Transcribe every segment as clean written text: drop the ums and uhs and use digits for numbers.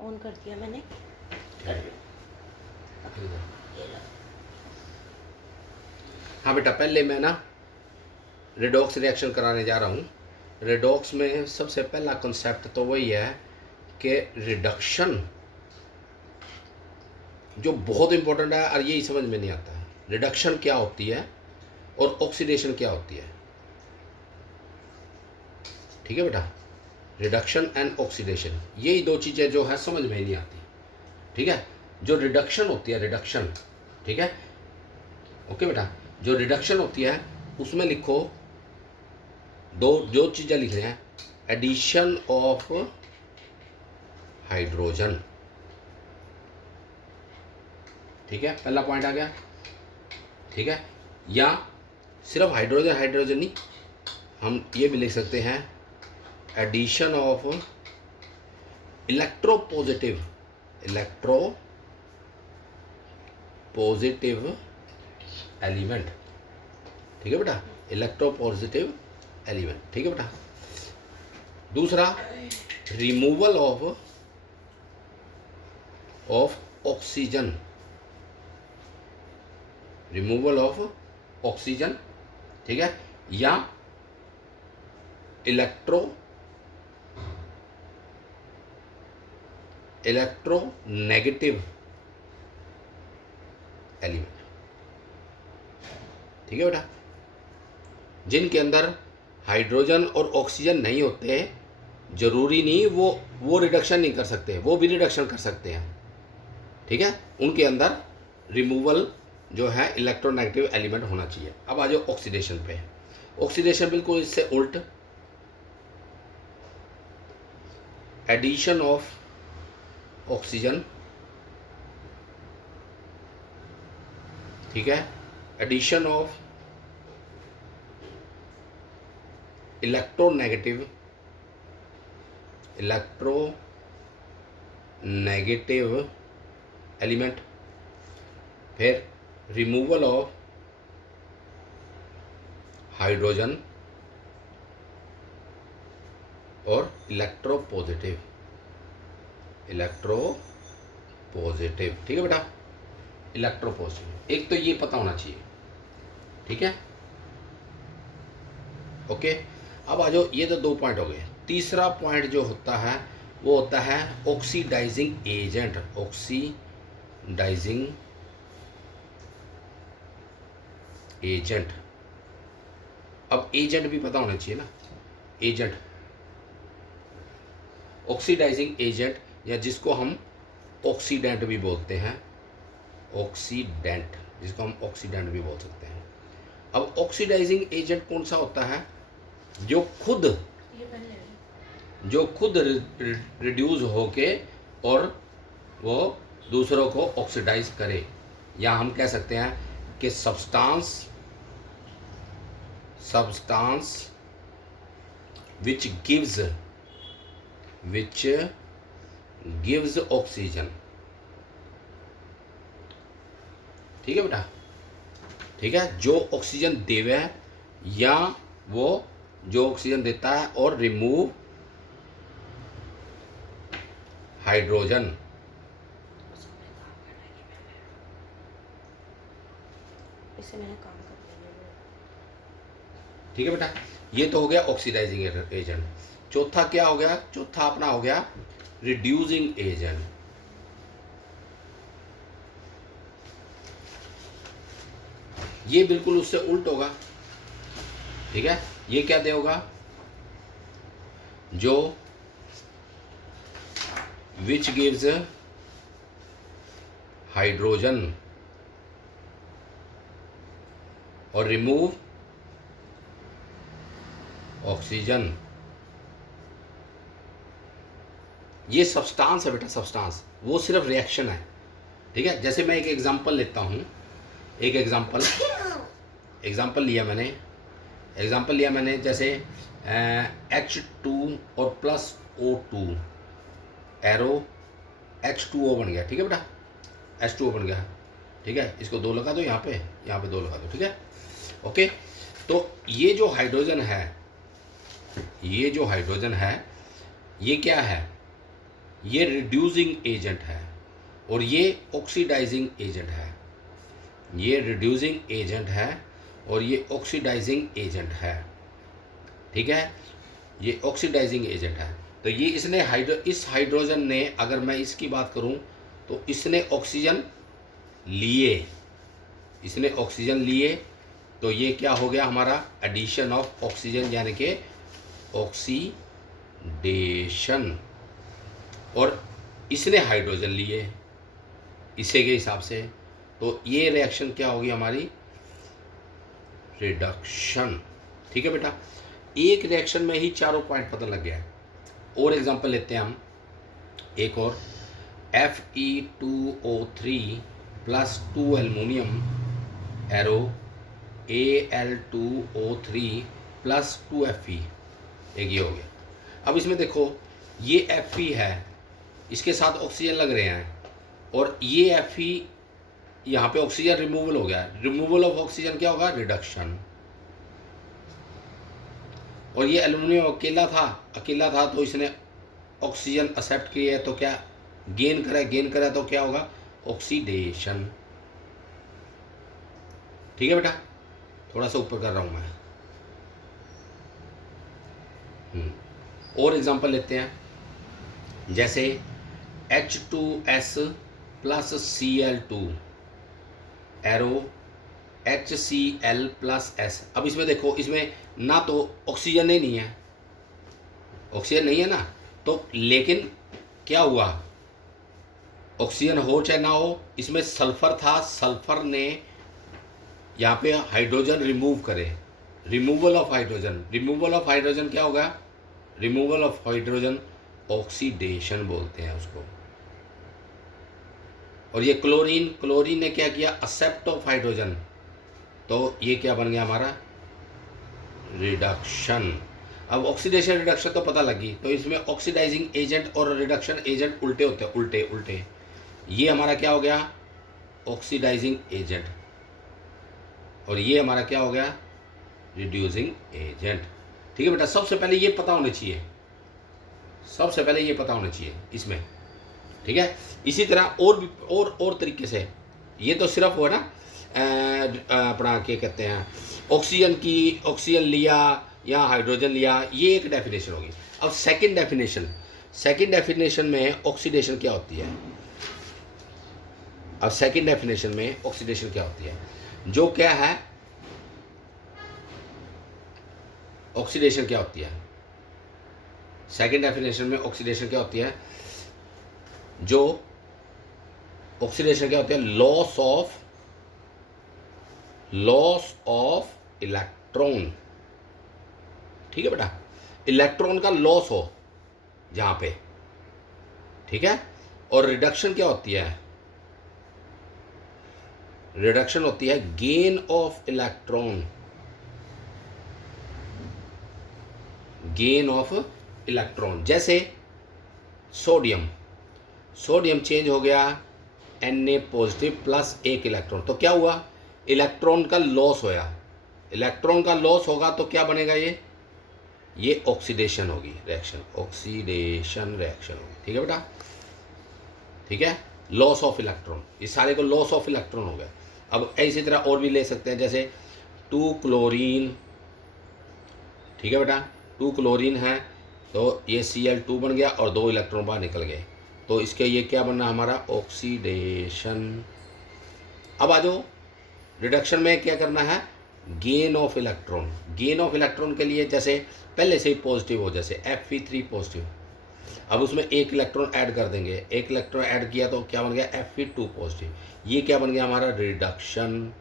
On कर दिया मैंने। हाँ बेटा, पहले मैं ना रेडॉक्स रिएक्शन कराने जा रहा हूँ। रेडॉक्स में सबसे पहला कॉन्सेप्ट तो वही है कि रिडक्शन जो बहुत इंपॉर्टेंट है और यही समझ में नहीं आता है, रिडक्शन क्या होती है और ऑक्सीडेशन क्या होती है। ठीक है बेटा, रिडक्शन एंड ऑक्सीडेशन यही दो चीज़ें जो है समझ में ही नहीं आती। ठीक है, जो रिडक्शन होती है, रिडक्शन, ठीक है, ओके बेटा, जो रिडक्शन होती है उसमें लिखो जो चीज़ें लिख रहे हैं, एडिशन ऑफ हाइड्रोजन। ठीक है, पहला पॉइंट आ गया। ठीक है, या सिर्फ हाइड्रोजन हाइड्रोजन नहीं, हम ये भी लिख सकते हैं एडिशन ऑफ इलेक्ट्रोपॉजिटिव एलिमेंट। ठीक है बेटा, इलेक्ट्रोपॉजिटिव एलिमेंट। ठीक है बेटा, दूसरा removal of oxygen, removal of oxygen. ठीक है, या इलेक्ट्रोनेगेटिव एलिमेंट। ठीक है बेटा, जिनके अंदर हाइड्रोजन और ऑक्सीजन नहीं होते, जरूरी नहीं वो रिडक्शन नहीं कर सकते, वो भी रिडक्शन कर सकते हैं। ठीक है, उनके अंदर रिमूवल जो है इलेक्ट्रोनेगेटिव एलिमेंट होना चाहिए। अब आ जाओ ऑक्सीडेशन पे। ऑक्सीडेशन बिल्कुल इससे उल्ट, एडिशन ऑफ ऑक्सीजन। ठीक है, एडिशन ऑफ इलेक्ट्रोनेगेटिव एलिमेंट। फिर रिमूवल ऑफ हाइड्रोजन और इलेक्ट्रोपॉजिटिव। ठीक है बेटा, इलेक्ट्रोपॉजिटिव, एक तो ये पता होना चाहिए। ठीक है, ओके। अब आ जाओ, ये तो दो पॉइंट हो गए। तीसरा पॉइंट जो होता है वो होता है ऑक्सीडाइजिंग एजेंट। ऑक्सीडाइजिंग एजेंट, अब एजेंट भी पता होना चाहिए ना। एजेंट, ऑक्सीडाइजिंग एजेंट, या जिसको हम ऑक्सीडेंट भी बोलते हैं, ऑक्सीडेंट, जिसको हम ऑक्सीडेंट भी बोल सकते हैं। अब ऑक्सीडाइजिंग एजेंट कौन सा होता है? जो खुद रिड्यूस होके और वो दूसरों को ऑक्सीडाइज करे, या हम कह सकते हैं कि सब्सटेंस which gives ऑक्सीजन। ठीक है बेटा, ठीक है, जो ऑक्सीजन देवे, या वो जो ऑक्सीजन देता है और रिमूव हाइड्रोजन। इससे मैंने काम कर लिया। ठीक है बेटा, ये तो हो गया ऑक्सीडाइजिंग एजेंट। चौथा क्या हो गया? चौथा अपना हो गया रिड्यूसिंग एजेंट। ये बिल्कुल उससे उल्ट होगा। ठीक है, ये क्या दे होगा? जो विच गिव्स हाइड्रोजन और रिमूव ऑक्सीजन। ये सब्सटेंस है बेटा, सब्सटेंस, वो सिर्फ रिएक्शन है। ठीक है, जैसे मैं एक एग्जांपल लेता हूँ, एक एग्जांपल लिया मैंने, जैसे H2 और प्लस O2, एरो H2O बन गया। ठीक है बेटा, H2O बन गया। ठीक है, इसको 2 लगा दो, यहाँ पे 2 लगा दो। ठीक है, ओके। तो ये जो हाइड्रोजन है, ये क्या है? ये रिड्यूसिंग एजेंट है और ये ऑक्सीडाइजिंग एजेंट है। ये रिड्यूसिंग एजेंट है और ये ऑक्सीडाइजिंग एजेंट है। ठीक है, ये ऑक्सीडाइजिंग एजेंट है। तो ये इसने इस हाइड्रोजन ने, अगर मैं इसकी बात करूं तो इसने ऑक्सीजन लिए, इसने ऑक्सीजन लिए, तो ये क्या हो गया हमारा एडिशन ऑफ ऑक्सीजन, यानी कि ऑक्सीडेशन। और इसने हाइड्रोजन लिए इसे के हिसाब से, तो ये रिएक्शन क्या होगी हमारी, रिडक्शन। ठीक है बेटा, एक रिएक्शन में ही चारों पॉइंट पता लग गया है। और एग्जांपल लेते हैं हम एक और, Fe2O3 plus 2 aluminium arrow Al2O3 plus 2 Fe, एक ये हो गया। अब इसमें देखो ये Fe है, इसके साथ ऑक्सीजन लग रहे हैं, और ये Fe यहाँ पे ऑक्सीजन रिमूवल हो गया। रिमूवल ऑफ ऑक्सीजन क्या होगा, रिडक्शन। और ये एल्युमिनियम अकेला था तो इसने ऑक्सीजन एक्सेप्ट किया है, तो क्या गेन करा तो क्या होगा, ऑक्सीडेशन। ठीक है बेटा, थोड़ा सा ऊपर कर रहा हूं मैं। और एग्जांपल लेते हैं, जैसे H2S plus Cl2 arrow HCl plus S। अब इसमें देखो, इसमें ना तो ऑक्सीजन ही नहीं है, ऑक्सीजन नहीं है ना, तो लेकिन क्या हुआ, ऑक्सीजन हो चाहे ना हो, इसमें सल्फर था, सल्फर ने यहाँ पे हाइड्रोजन रिमूव करे, removal of hydrogen. Removal of hydrogen क्या होगा, रिमूवल ऑफ हाइड्रोजन ऑक्सीडेशन बोलते हैं उसको। और ये क्लोरीन ने क्या किया, एक्सेप्ट ऑफ हाइड्रोजन, तो ये क्या बन गया हमारा, रिडक्शन। अब ऑक्सीडेशन रिडक्शन तो पता लगी, तो इसमें ऑक्सीडाइजिंग एजेंट और रिडक्शन एजेंट उल्टे होते हैं, उल्टे। ये हमारा क्या हो गया, ऑक्सीडाइजिंग एजेंट, और ये हमारा क्या हो गया, रिड्यूसिंग एजेंट। ठीक है बेटा, सबसे पहले ये पता होना चाहिए, इसमें। ठीक है, इसी तरह और भी और तरीके से, ये तो सिर्फ हुआ ना अपना क्या कहते हैं, ऑक्सीजन लिया या हाइड्रोजन लिया, ये एक डेफिनेशन होगी। अब सेकंड डेफिनेशन में ऑक्सीडेशन क्या होती है, जो क्या है, ऑक्सीडेशन क्या होती है, सेकंड डेफिनेशन में ऑक्सीडेशन क्या होती है, जो ऑक्सीडेशन क्या होती है, लॉस ऑफ इलेक्ट्रॉन। ठीक है बेटा, इलेक्ट्रॉन का लॉस हो जहां पे, ठीक है। और रिडक्शन क्या होती है, रिडक्शन होती है गेन ऑफ इलेक्ट्रॉन, जैसे सोडियम चेंज हो गया Na पॉजिटिव प्लस एक इलेक्ट्रॉन, तो क्या हुआ, इलेक्ट्रॉन का लॉस होया। इलेक्ट्रॉन का लॉस होगा तो क्या बनेगा, ये ऑक्सीडेशन होगी रिएक्शन, ऑक्सीडेशन रिएक्शन होगी। ठीक है बेटा, ठीक है, लॉस ऑफ इलेक्ट्रॉन, इस सारे को लॉस ऑफ इलेक्ट्रॉन हो गया। अब इसी तरह और भी ले सकते हैं, जैसे 2 क्लोरीन। ठीक है बेटा, 2 क्लोरीन है तो ये Cl2 बन गया और 2 इलेक्ट्रॉन बाहर निकल गए, तो इसके ये क्या बनना हमारा, ऑक्सीडेशन। अब आ जाओ, रिडक्शन में क्या करना है, गेन ऑफ इलेक्ट्रॉन के लिए जैसे पहले से ही पॉजिटिव हो, जैसे Fe3 पॉजिटिव, अब उसमें एक इलेक्ट्रॉन ऐड कर देंगे, एक इलेक्ट्रॉन ऐड किया तो क्या बन गया, Fe2 पॉजिटिव, ये क्या बन गया हमारा, रिडक्शन।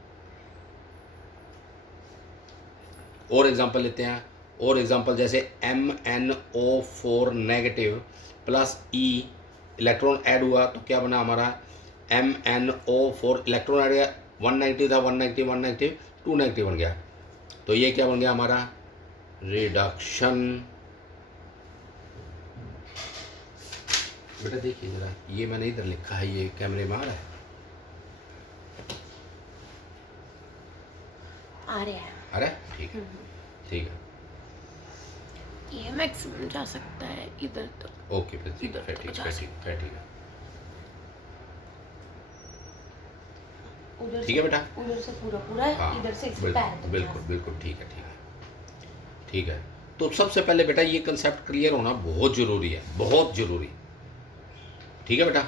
और एग्जांपल लेते हैं, और एग्जांपल जैसे MnO4 negative plus E electron add हुआ तो क्या बना हमारा, MnO4 इलेक्ट्रॉन ऐड गया, 1 नेगेटिव था, 1 नेगेटिव 2 नेगेटिव बन गया, तो ये क्या बन गया हमारा, रिडक्शन। बेटा देखिए जरा, ये मैंने इधर लिखा है, ये कैमरे में आ रहा है, आ रहा है, ठीक है, ठीक है। ये मैक्सिमम जा सकता है इधर तक। ओके फिर ठीक इधर है, तक ठीक जा है, सकता ठीक है, ठीक है, उधर ठीक से, है बेटा। उधर से पूरा पूरा है, हाँ इधर से इस बिल्कुल पैर तक बिल्कुल जा बिल्कुल, ठीक है, ठीक है, ठीक है। तो सबसे पहले बेटा ये कंसेप्ट क्लियर होना बहुत ज़रूरी है, बहुत ज़रूरी। ठीक है बेटा।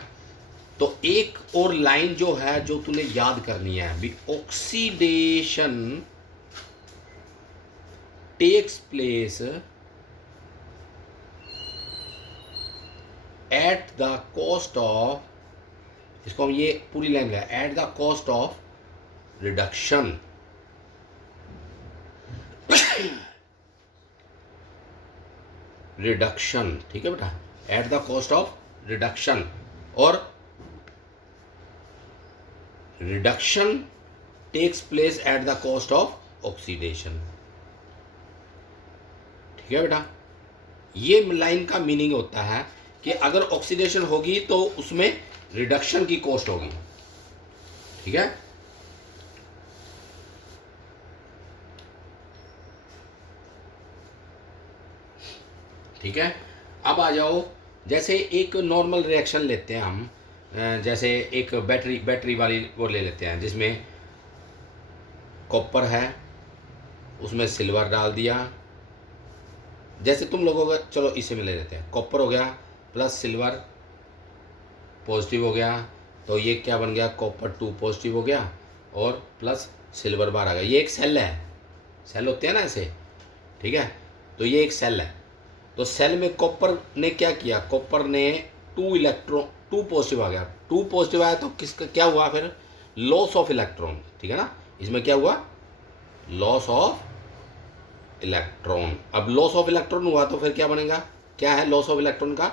तो एक और लाइन जो है जो तूने याद करनी है अभी, oxidation takes place at the cost of, इसको हम ये पूरी लाइन है, at the cost of reduction. Reduction, ठीक है बेटा, at the cost of reduction. और reduction takes place at the cost of oxidation. ठीक है बेटा। ये लाइन का मीनिंग होता है कि अगर ऑक्सीडेशन होगी तो उसमें रिडक्शन की कॉस्ट होगी। ठीक है। ठीक है। अब आ जाओ, जैसे एक नॉर्मल रिएक्शन लेते हैं हम, जैसे एक बैटरी वाली वो ले लेते हैं जिसमें कॉपर है, उसमें सिल्वर डाल दिया। जैसे तुम लोगों का, चलो इसे में ले लेते हैं, कॉपर हो गया प्लस सिल्वर पॉजिटिव हो गया, तो ये क्या बन गया, कॉपर 2 पॉजिटिव हो गया और प्लस सिल्वर बार आ गया। ये एक सेल है, सेल होते हैं ना ऐसे। ठीक है। तो ये एक सेल है, तो सेल में कॉपर ने क्या किया, कॉपर ने 2 पॉजिटिव आ गया, 2 पॉजिटिव आया तो किसका क्या हुआ फिर, लॉस ऑफ इलेक्ट्रॉन। ठीक है ना, इसमें क्या हुआ, लॉस ऑफ इलेक्ट्रॉन। अब लॉस ऑफ इलेक्ट्रॉन हुआ तो फिर क्या बनेगा, क्या है लॉस ऑफ इलेक्ट्रॉन का,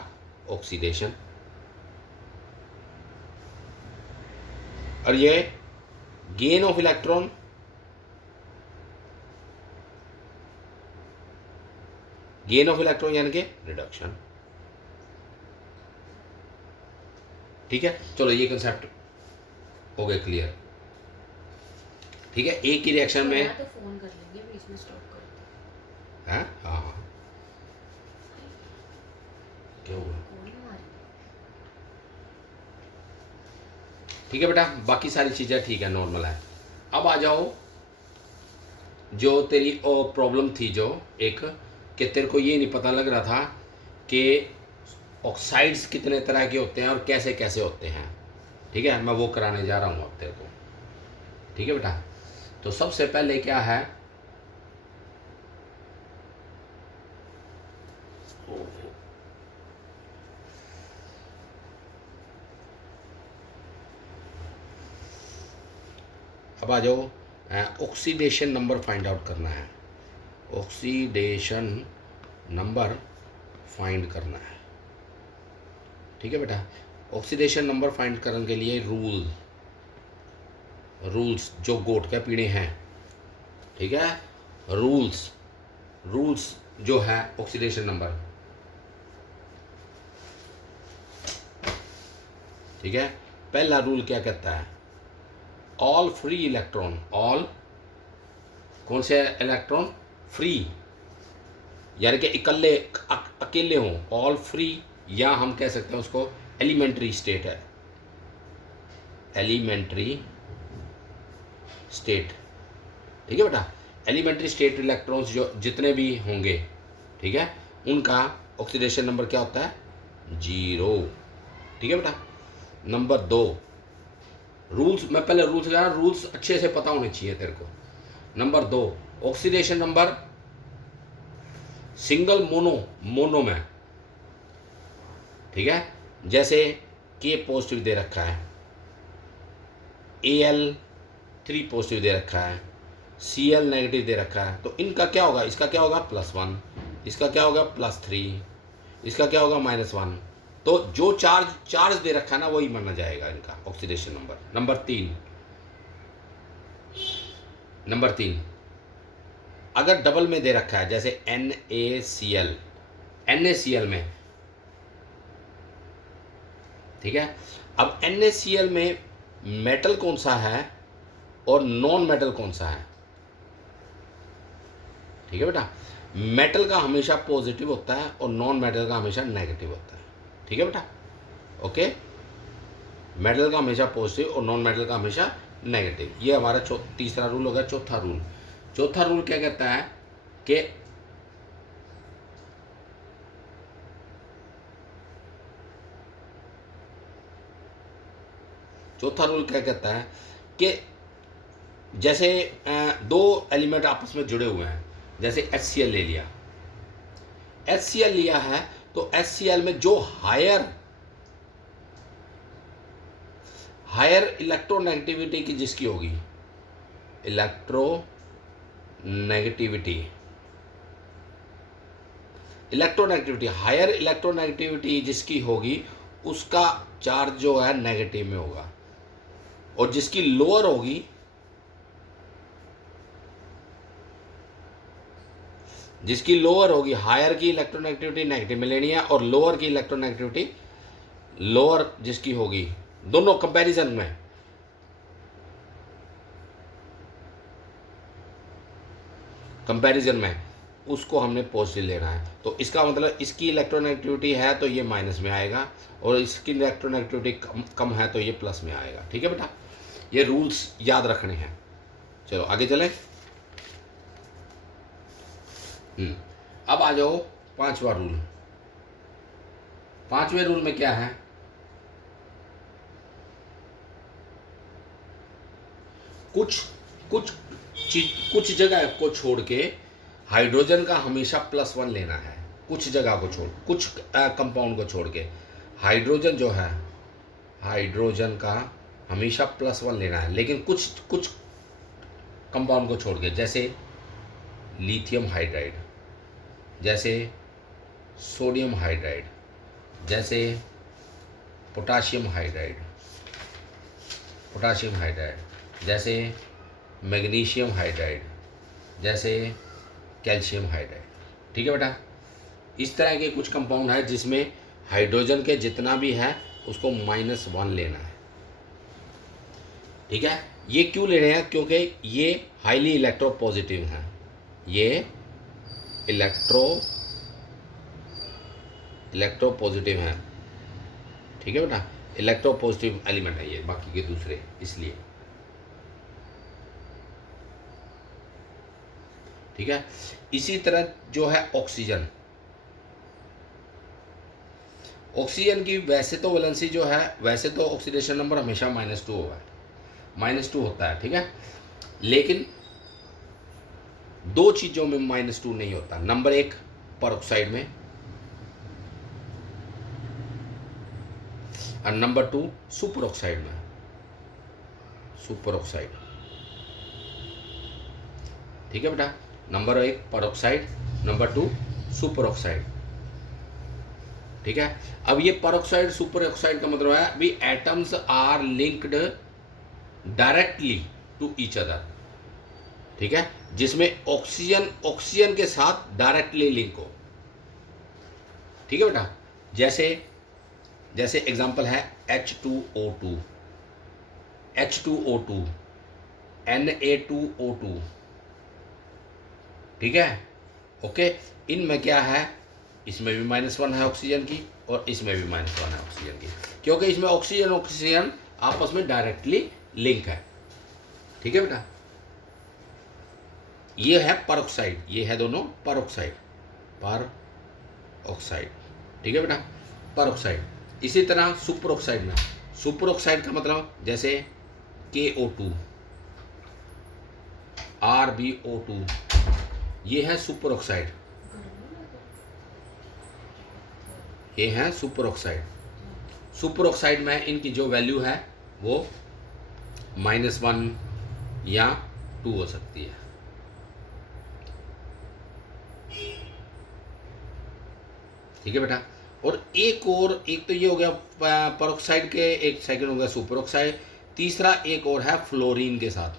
ऑक्सीडेशन। और ये gain of electron, gain of electron यानी कि रिडक्शन। ठीक है। चलो ये कंसेप्ट हो गया क्लियर। ठीक है। एक ही रिएक्शन में तो फोन कर लेंगे, बीच में स्टॉप कर है। हाँ हाँ, क्या हुआ, ठीक है बेटा, बाकी सारी चीज़ें ठीक है, नॉर्मल है। अब आ जाओ, जो तेरी प्रॉब्लम थी जो एक, कि तेरे को ये नहीं पता लग रहा था कि ऑक्साइड्स कितने तरह के होते हैं और कैसे कैसे होते हैं। ठीक है, मैं वो कराने जा रहा हूँ अब तेरे को। ठीक है बेटा। तो सबसे पहले क्या है, अब आ जाओ, ऑक्सीडेशन नंबर फाइंड आउट करना है। ऑक्सीडेशन नंबर फाइंड करना है। ठीक है बेटा। ऑक्सीडेशन नंबर फाइंड करने के लिए रूल्स जो गोट के पीने हैं। ठीक है। रूल्स जो है ऑक्सीडेशन नंबर। ठीक है। पहला रूल क्या कहता है, ऑल फ्री इलेक्ट्रॉन, ऑल कौन से इलेक्ट्रॉन, फ्री यानी कि अकेले हों, ऑल फ्री, या हम कह सकते हैं उसको एलिमेंट्री स्टेट है, एलिमेंट्री स्टेट। ठीक है बेटा। एलिमेंट्री स्टेट इलेक्ट्रॉन्स जो जितने भी होंगे, ठीक है, उनका ऑक्सीडेशन नंबर क्या होता है, 0। ठीक है बेटा। नंबर 2, रूल्स, मैं पहले रूल्स कह रहा हूँ, रूल्स अच्छे से पता होने चाहिए तेरे को। Number 2, oxidation number single mono में। ठीक है। जैसे के पॉजिटिव दे रखा है, Al3 पॉजिटिव दे रखा है, Cl नेगेटिव दे रखा है, तो इनका क्या होगा, इसका क्या होगा +1, इसका क्या होगा +3, इसका क्या होगा -1। तो जो चार्ज दे रखा है ना वही माना जाएगा इनका ऑक्सीडेशन नंबर। नंबर तीन, अगर डबल में दे रखा है, जैसे NaCl में, ठीक है। अब NaCl में मेटल कौन सा है और नॉन मेटल कौन सा है। ठीक है बेटा। मेटल का हमेशा पॉजिटिव होता है और नॉन मेटल का हमेशा नेगेटिव होता है। ठीक है बेटा, ओके। मेटल का हमेशा पॉजिटिव और नॉन मेटल का हमेशा नेगेटिव। ये हमारा तीसरा रूल हो गया। चौथा रूल क्या कहता है कि कि जैसे दो एलिमेंट आपस में जुड़े हुए हैं, जैसे HCl ले लिया, HCl लिया है तो HCl में जो हायर इलेक्ट्रोनेगेटिविटी की जिसकी होगी, हायर इलेक्ट्रोनेगेटिविटी जिसकी होगी उसका चार्ज जो है नेगेटिव में होगा, और जिसकी लोअर होगी हायर की इलेक्ट्रोनेगेटिविटी नेगेटिव में लेनी है, और लोअर की इलेक्ट्रोनेगेटिविटी लोअर जिसकी होगी, दोनों कंपैरिजन में उसको हमने पॉजिटिव लेना है। तो इसका मतलब इसकी इलेक्ट्रोनेगेटिविटी है तो ये माइनस में आएगा, और इसकी इलेक्ट्रोनेगेटिविटी कम है तो ये प्लस में आएगा। ठीक है बेटा, ये रूल्स याद रखने हैं। चलो आगे चलें। अब आ जाओ पांचवा रूल। पांचवें रूल में क्या है, कुछ जगह को छोड़ के हाइड्रोजन का हमेशा +1 लेना है। कुछ जगह को छोड़, कुछ कंपाउंड को छोड़ के हाइड्रोजन जो है, हाइड्रोजन का हमेशा +1 लेना है, लेकिन कुछ कंपाउंड को छोड़ के, जैसे लिथियम हाइड्राइड, जैसे सोडियम हाइड्राइड, जैसे पोटाशियम हाइड्राइड, जैसे मैग्नीशियम हाइड्राइड, जैसे कैल्शियम हाइड्राइड। ठीक है बेटा, इस तरह के कुछ कंपाउंड है जिसमें हाइड्रोजन के जितना भी है उसको -1 लेना है। ठीक है, ये क्यों ले रहे हैं, क्योंकि ये हाईली इलेक्ट्रोपॉजिटिव हैं, ये इलेक्ट्रोपॉजिटिव हैं। ठीक है बेटा, इलेक्ट्रोपॉजिटिव एलिमेंट है ये बाकी के दूसरे, इसलिए। ठीक है, इसी तरह जो है ऑक्सीजन की वैसे तो वैलेंसी जो है, वैसे तो ऑक्सीडेशन नंबर हमेशा -2 होगा, -2 होता है। ठीक है, लेकिन दो चीज़ों में -2 नहीं होता। नंबर 1 परऑक्साइड में, और नंबर 2 सुपर ऑक्साइड में। ठीक है बेटा, number 1 peroxide, number 2 super oxide. ठीक है, अब ये परऑक्साइड सुपर ऑक्साइड का मतलब है अभी atoms are linked directly to each other. ठीक है, जिसमें ऑक्सीजन के साथ डायरेक्टली लिंक हो। ठीक है बेटा, जैसे एग्जांपल है H2O2, Na2O2। ठीक है, ओके। इनमें क्या है, इसमें भी -1 है ऑक्सीजन की, और इसमें भी -1 है ऑक्सीजन की, क्योंकि इसमें ऑक्सीजन आपस में डायरेक्टली लिंक है। ठीक है बेटा, ये है परऑक्साइड, ये है दोनों परऑक्साइड। ठीक है बेटा, परऑक्साइड। इसी तरह सुपर ऑक्साइड का मतलब जैसे KO2, RbO2, ये है सुपर ऑक्साइड, ये है सुपर ऑक्साइड में इनकी जो वैल्यू है वो -1 या 2 हो सकती है। ठीक है बेटा, और एक तो ये हो गया परऑक्साइड के, एक सेकंड हो गया सुपर ऑक्साइड, तीसरा एक और है फ्लोरीन के साथ।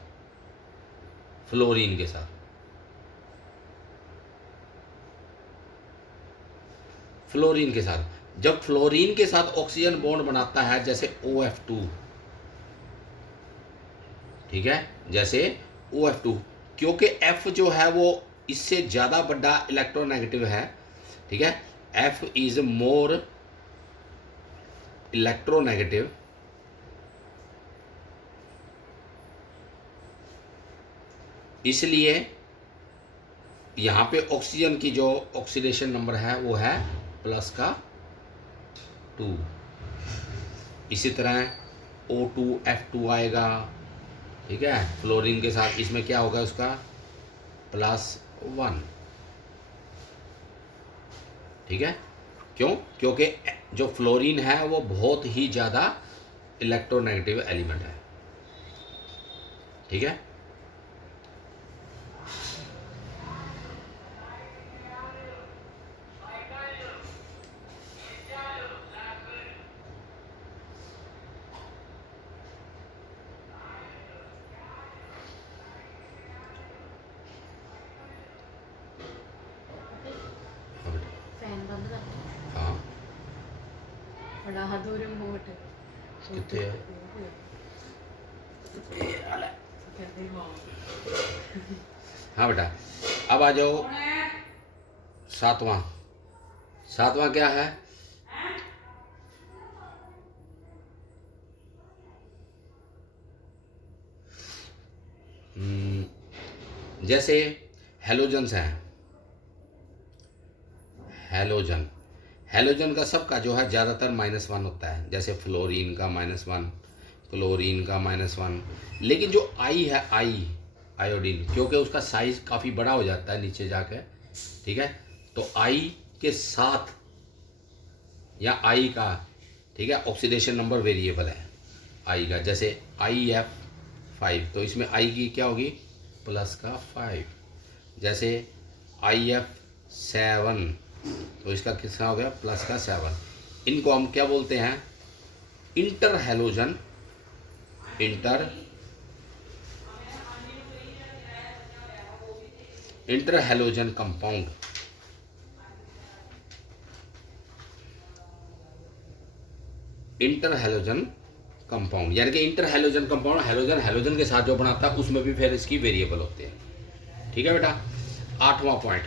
जब फ्लोरीन के साथ ऑक्सीजन बॉन्ड बनाता है, जैसे OF2। ठीक है, जैसे OF2, क्योंकि F जो है वो इससे ज़्यादा बड़ा इलेक्ट्रोनेगेटिव है, ठीक है, F इज मोर इलेक्ट्रोनेगेटिव, इसलिए यहाँ पे ऑक्सीजन की जो ऑक्सीडेशन नंबर है वो है प्लस का 2। इसी तरह O2F2 आएगा, ठीक है, फ्लोरीन के साथ, इसमें क्या होगा उसका +1, ठीक है। क्यों? क्योंकि जो फ्लोरीन है वो बहुत ही ज़्यादा इलेक्ट्रोनेगेटिव एलिमेंट है, ठीक है। फैन बंद कर दो। हाँ, बड़ा दूर रिमोट है। कितने है? हाँ बेटा, अब आ जाओ सातवां। सातवां क्या है? जैसे हेलोजन्स हैं, हेलोजन, हेलोजन का सबका जो है ज़्यादातर -1 होता है, जैसे फ्लोरीन का -1, क्लोरीन का -1, लेकिन जो आई है, आयोडीन, क्योंकि उसका साइज़ काफ़ी बड़ा हो जाता है नीचे जाके, ठीक है, तो आई के साथ या आई का, ठीक है, ऑक्सीडेशन नंबर वेरिएबल है आई का, जैसे IF5, तो इसमें आई की क्या होगी +5, जैसे IF7, तो इसका कितना हो गया +7। इनको हम क्या बोलते हैं? Inter halogen, inter halogen compound, inter halogen compound, यानी कि inter halogen compound halogen halogen के साथ जो बनाता है उसमें भी फिर इसकी वेरिएबल होते हैं, ठीक है बेटा। 8वां पॉइंट,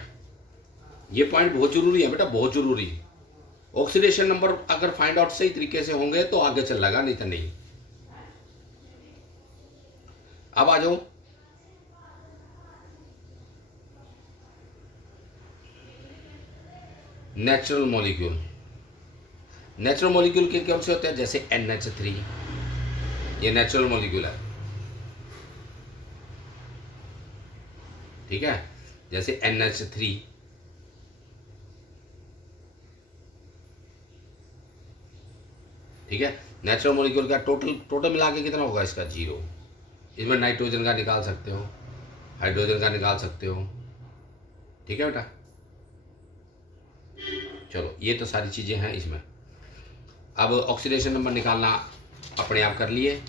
ये पॉइंट बहुत जरूरी है बेटा, बहुत जरूरी। ऑक्सीडेशन नंबर अगर फाइंड आउट सही तरीके से होंगे तो आगे चलेगा, नहीं तो नहीं। अब आ जाओ नेचुरल मॉलिक्यूल। नेचुरल मॉलिक्यूल के कौन से होते हैं? जैसे NH3, ये नेचुरल मॉलिक्यूल है, ठीक है, जैसे NH3, ठीक है। नेचुरल मॉलिक्यूल का टोटल मिला के कितना होगा इसका? 0। इसमें नाइट्रोजन का निकाल सकते हो, हाइड्रोजन का निकाल सकते हो, ठीक है बेटा। चलो, ये तो सारी चीज़ें हैं इसमें। अब ऑक्सीडेशन नंबर निकालना अपने आप कर लिए,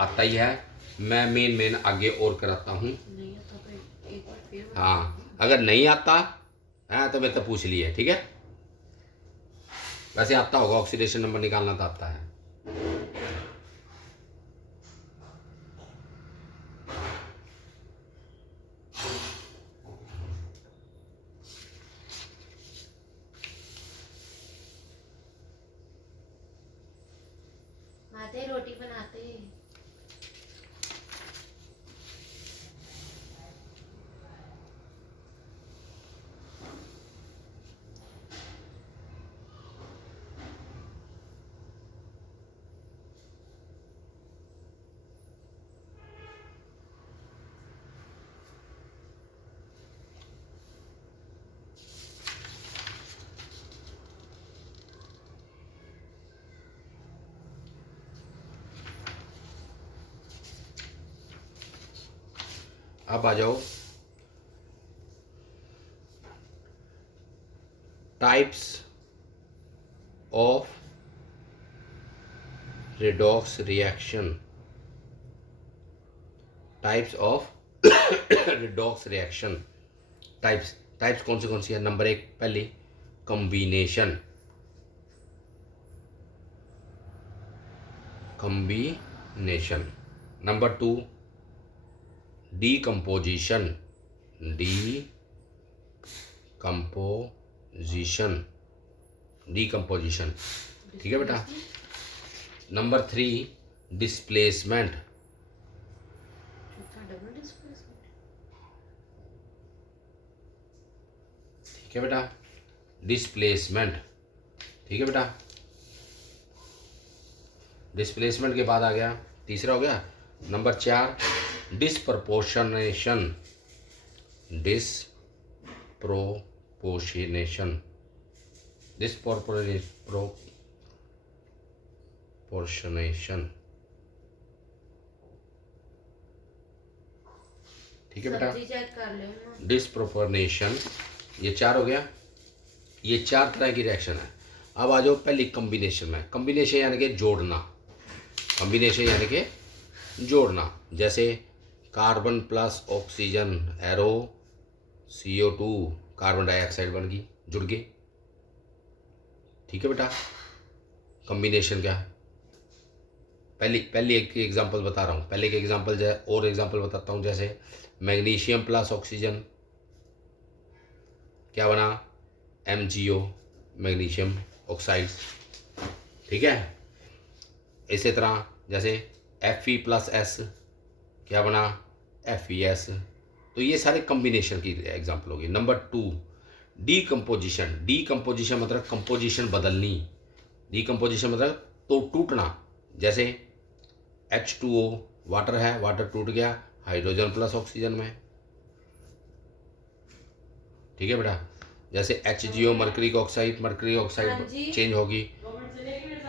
आता ही है। मैं मेन आगे और कराता हूँ। नहीं आता तो एक बार फिर हाँ, अगर नहीं आता है तो मेरे तो पूछ लिए, ठीक है। वैसे आता होगा, ऑक्सीडेशन नंबर निकालना तो आता है। माते रोटी बनाते हैं। अब आ जाओ types of redox reaction. Types of redox reaction, types कौन सी है? नंबर 1 पहली combination, number 2 decomposition, composition, decomposition. ठीक है बेटा। Number 3 displacement. चौथा डबल डिस्प्लेसमेंट। ठीक है बेटा, डिस्प्लेसमेंट। ठीक है बेटा, डिस्प्लेसमेंट के बाद आ गया तीसरा हो गया नंबर 4 डिस्प्रपोर्शनेशन। Disproportionation, disproportionation. ठीक है बेटा, सब्जी चेक कर लेना। डिस्प्रोपोर्शनेशन, ये 4 हो गया। ये 4 तरह की रिएक्शन है। अब आ जाओ पहली कॉम्बिनेशन में। कॉम्बिनेशन यानी कि जोड़ना। कॉम्बिनेशन यानी कि जोड़ना, जैसे carbon plus oxygen arrow CO2 carbon dioxide बन गई, जुड़ गए। ठीक है बेटा, कॉम्बिनेशन क्या है? पहली एक एग्जांपल बता रहा हूँ। पहले के एग्जांपल और एग्जांपल बताता हूँ। जैसे मैग्नीशियम प्लस ऑक्सीजन क्या बना? MgO, magnesium oxide. ठीक है, इसी तरह जैसे Fe प्लस S क्या बना? FeS। तो ये सारे कॉम्बिनेशन की एग्जांपल होगी। Number 2 decomposition. डीकम्पोजिशन मतलब कंपोजिशन बदलनी। डीकम्पोजिशन मतलब तो टूटना। जैसे H2O वाटर है, वाटर टूट गया हाइड्रोजन प्लस ऑक्सीजन में। ठीक है बेटा, जैसे HgO mercury oxide, mercury oxide हाँ जी। चेंज होगी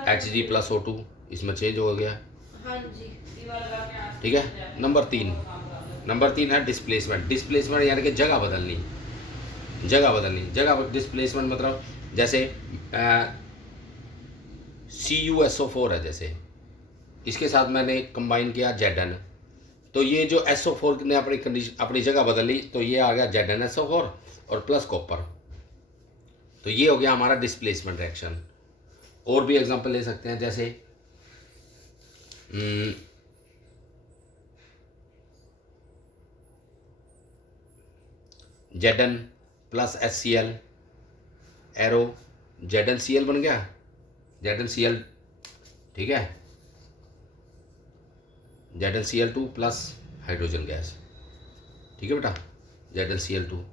Hg प्लस O2, इसमें चेंज हो गया। हाँ जी। ठीक है। नंबर 3 है डिस्प्लेसमेंट। डिस्प्लेसमेंट यानी कि जगह बदलनी। जगह डिस्प्लेसमेंट मतलब जैसे CuSO4 है, जैसे इसके साथ मैंने कंबाइन किया Zn, तो ये जो SO4 ने अपनी जगह बदल ली, तो ये आ गया ZnSO4 और प्लस कॉपर। तो ये हो गया हमारा डिस्प्लेसमेंट रिएक्शन। और भी एग्जांपल ले सकते हैं, जैसे Zn plus HCl arrow, ZnCl बन गया, ZnCl। ठीक है, ZnCl2 प्लस हाइड्रोजन गैस। ठीक है बेटा, ZnCl2।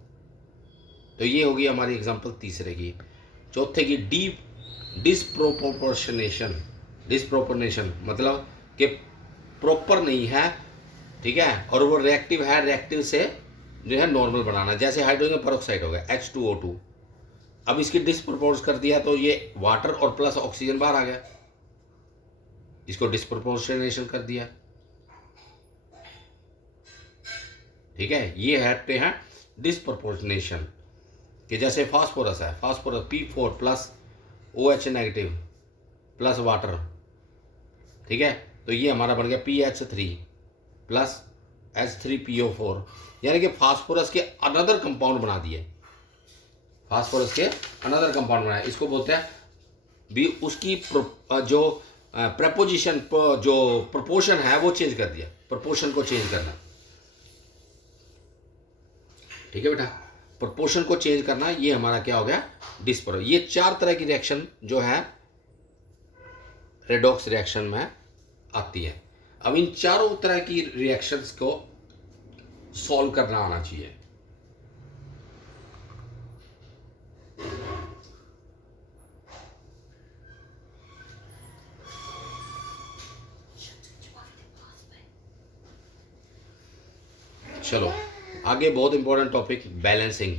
तो ये होगी हमारी एग्जांपल तीसरे की। चौथे की डिस्प्रोपोर्शनेशन। डिस्प्रोपोर्शनेशन मतलब कि प्रॉपर नहीं है, ठीक है, और वो रिएक्टिव है, रिएक्टिव से जो है नॉर्मल बनाना। जैसे हाइड्रोजन परऑक्साइड हो गया H2O2, अब इसकी डिस्प्रोपोर्स कर दिया तो ये वाटर और प्लस ऑक्सीजन बाहर आ गया, इसको डिस्प्रोपोर्शनेशन कर दिया। ठीक है, ये है डिस्प्रोपोर्शनेशन। कि जैसे फास्फोरस है, phosphorus P4 plus OH negative plus water. ठीक है, तो ये हमारा बन गया PH3 प्लस H3PO4, यानी कि फास्फोरस के अनदर कंपाउंड बना दिए। फास्फोरस के अनदर कंपाउंड बनाया, इसको बोलते हैं भी उसकी जो प्रपोजिशन जो प्रोपोर्शन है वो चेंज कर दिया, प्रोपोर्शन को चेंज करना। ठीक है बेटा, प्रोपोर्शन को चेंज करना, ये हमारा क्या हो गया? डिस्प्रो। ये 4 तरह की रिएक्शन जो है रेडॉक्स रिएक्शन में आती है। अब इन चारों तरह की रिएक्शंस को सॉल्व करना आना चाहिए। चलो आगे, बहुत important topic, balancing.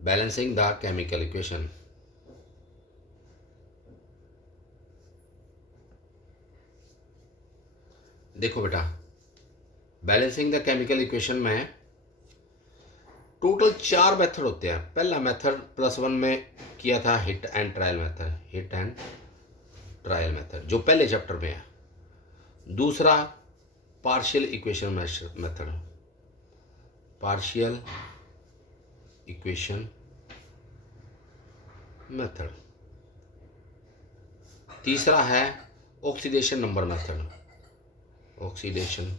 Balancing the chemical equation. देखो बेटा, बैलेंसिंग द केमिकल इक्वेशन में टोटल 4 मेथड होते हैं। पहला मेथड +1 में किया था hit and trial method, hit and trial method जो पहले चैप्टर में है। दूसरा partial equation method, partial equation method. तीसरा है oxidation number method, oxidation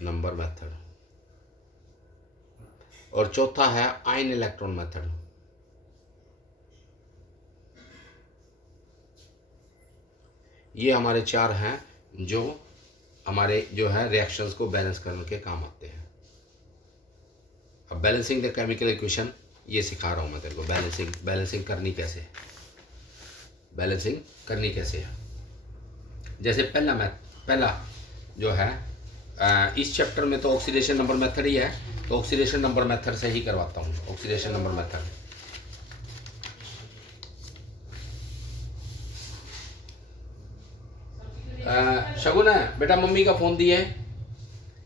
number method. और चौथा है आयन इलेक्ट्रॉन मेथड। ये हमारे चार हैं जो हमारे जो है रिएक्शंस को बैलेंस करने के काम आते हैं। अब बैलेंसिंग द केमिकल इक्वेशन ये सिखा रहा हूँ मैं तेरे को, बैलेंसिंग करनी कैसे है, बैलेंसिंग करनी कैसे है। जैसे पहला जो है इस चैप्टर में तो ऑक्सीडेशन नंबर मेथड ही है, तो ऑक्सीडेशन नंबर मेथड से ही करवाता हूँ। ऑक्सीडेशन नंबर मेथड शगुन है बेटा, मम्मी का फ़ोन दिए,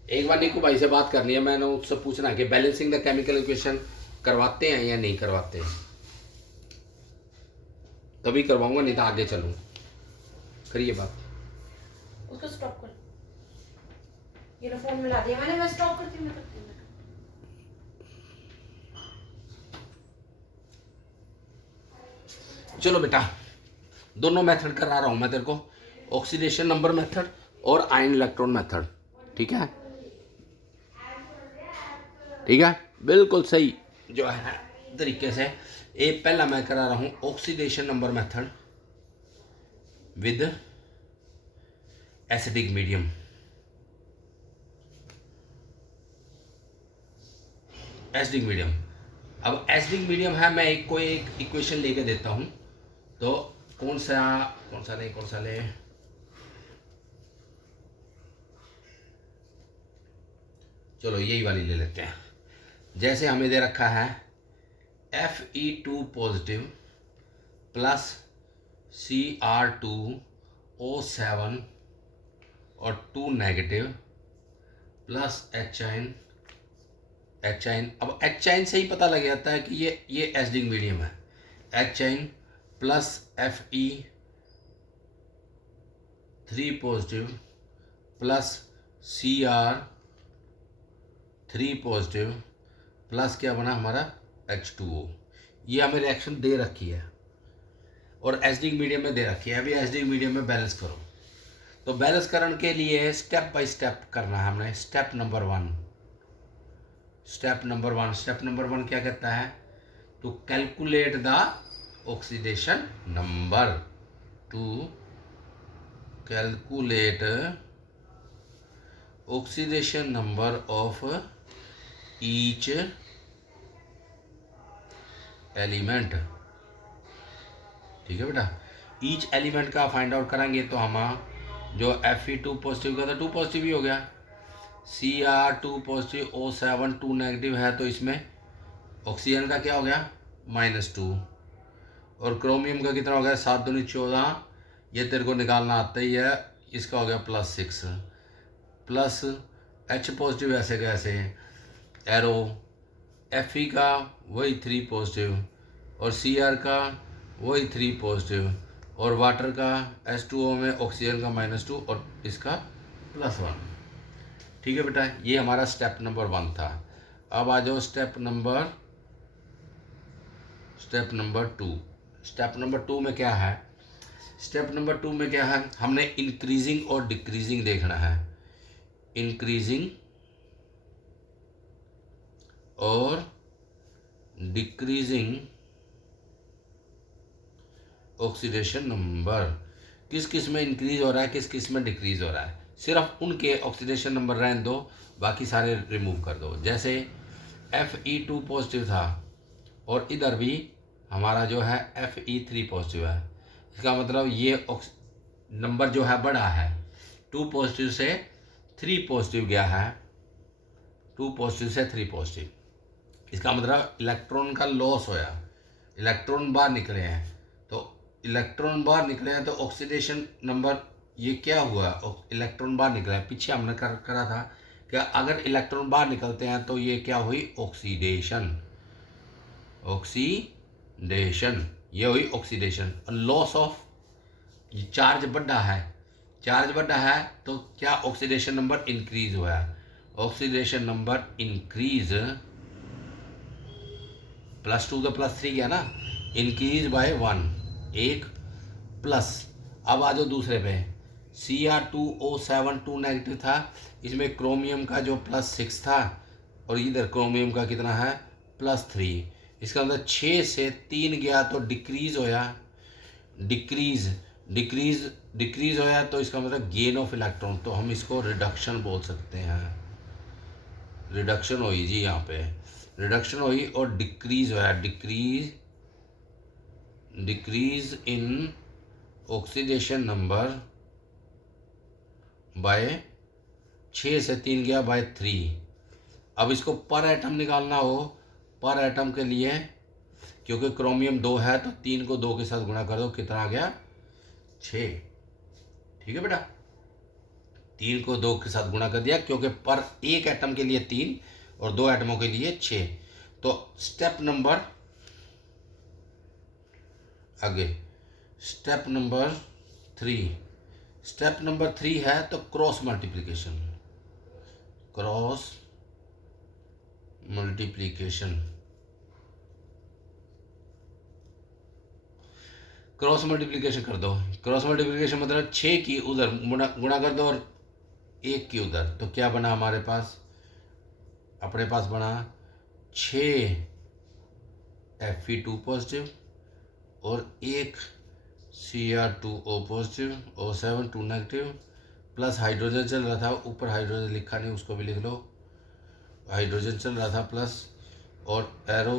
एक बार नीकू भाई से बात करनी है, मैंने उससे पूछना है कि बैलेंसिंग द केमिकल इक्वेशन करवाते हैं या नहीं करवाते हैं, तभी करवाऊंगा, नहीं तो आगे चलूँ। करिए बात। उसको स्टॉप कर, ये लो फोन मिला दिया मैंने, मैं स्टॉप करती हूँ, चलो बेटा, दोनों मेथड करा रहा हूँ मैं तेरे को, ऑक्सीडेशन नंबर मेथड और आयन इलेक्ट्रॉन मेथड। ठीक है, ठीक है, बिल्कुल सही जो है तरीके से। एक पहला मैं करा रहा हूँ oxidation number method with acidic medium. Acidic medium, अब एसिडिक मीडियम है, मैं एक इक्वेशन लेके देता हूँ, तो कौन सा ले, चलो यही वाली ले लेते हैं। जैसे हमें दे रखा है Fe2 पॉजिटिव प्लस Cr2O7 और 2 नेगेटिव प्लस H आयन। अब H आयन से ही पता लग जाता है कि ये एसिडिक मीडियम है। H ion plus Fe3 positive plus Cr3 positive plus क्या बना हमारा H2O। ये हमें रिएक्शन दे रखी है और एसिडिक मीडियम में दे रखी है। अभी एसिडिक मीडियम में बैलेंस करो, तो बैलेंस करने के लिए स्टेप बाय स्टेप करना है हमने। स्टेप नंबर वन क्या कहता है, to calculate the oxidation number, to calculate oxidation number of each element. ठीक है बेटा, ईच एलिमेंट का फाइंड आउट करेंगे तो हम जो Fe2 पॉजिटिव का था 2 पॉजिटिव ही हो गया, Cr2 पॉजिटिव O7 2 नेगेटिव है, तो इसमें ऑक्सीजन का क्या हो गया -2 और क्रोमियम का कितना हो गया 7 दूनी 14, ये तेरे को निकालना आता ही है, इसका हो गया +6 प्लस H पॉजिटिव ऐसे कैसे एरो, Fe का वही 3 पॉजिटिव और Cr का वही 3 पॉजिटिव और वाटर का H2O में ऑक्सीजन का -2 और इसका +1। ठीक है बेटा, ये हमारा स्टेप नंबर 1 था। अब आ जाओ स्टेप नंबर 2। स्टेप नंबर 2 में क्या है, स्टेप नंबर 2 में क्या है, हमने इंक्रीजिंग और डिक्रीजिंग देखना है। इंक्रीजिंग और डिक्रीजिंग ऑक्सीडेशन नंबर, किस किस में इंक्रीज हो रहा है, किस किस में डिक्रीज हो रहा है, सिर्फ उनके ऑक्सीडेशन नंबर रहने दो, बाकी सारे रिमूव कर दो। जैसे Fe2 पॉजिटिव था और इधर भी हमारा जो है Fe3 पॉजिटिव है, इसका मतलब ये नंबर जो है बड़ा है, 2 पॉजिटिव से 3 पॉजिटिव गया है, 2 पॉजिटिव से 3 पॉजिटिव, इसका मतलब इलेक्ट्रॉन का लॉस होया, इलेक्ट्रॉन बाहर निकले हैं, तो इलेक्ट्रॉन बाहर निकले हैं तो ऑक्सीडेशन नंबर ये क्या हुआ, इलेक्ट्रॉन बाहर निकला है। पीछे हमने करा था कि अगर इलेक्ट्रॉन बाहर निकलते हैं तो ये क्या हुई ऑक्सीडेशन, ये हुई ऑक्सीडेशन। लॉस ऑफ चार्ज बढ़ा है तो क्या ऑक्सीडेशन नंबर इंक्रीज हुआ है, ऑक्सीडेशन नंबर इंक्रीज +2 का +3 गया ना, इंक्रीज बाय 1 1 प्लस। अब आ जाओ दूसरे पे, Cr2O7 2 नेगेटिव था, इसमें क्रोमियम का जो +6 था और इधर क्रोमियम का कितना है +3। इसका मतलब 6 से 3 गया तो डिक्रीज होया, डिक्रीज होया तो इसका मतलब गेन ऑफ इलेक्ट्रॉन, तो हम इसको रिडक्शन बोल सकते हैं। रिडक्शन हुई जी, यहाँ पे रिडक्शन हुई और डिक्रीज होया, decrease in oxidation number by 6 से 3 गया बाय 3। अब इसको पर एटम निकालना हो, पर एटम के लिए क्योंकि क्रोमियम 2 है तो 3 को 2 के साथ गुणा कर दो, कितना आ गया 6। ठीक है बेटा, 3 को 2 के साथ गुणा कर दिया क्योंकि पर एक एटम के लिए 3 और 2 एटमों के लिए 6। तो स्टेप नंबर 3 है तो क्रॉस मल्टीप्लिकेशन। क्रॉस मल्टीप्लिकेशन कर दो। क्रॉस मल्टीप्लिकेशन मतलब 6 की उधर गुणा कर दो और 1 की उधर, तो क्या बना हमारे पास, अपने पास बना 6 Fe2 पॉजिटिव और 1 Cr2O पॉजिटिव और 7 2 नेगेटिव, प्लस हाइड्रोजन चल रहा था, ऊपर हाइड्रोजन लिखा नहीं उसको भी लिख लो, हाइड्रोजन चल रहा था प्लस, और एरो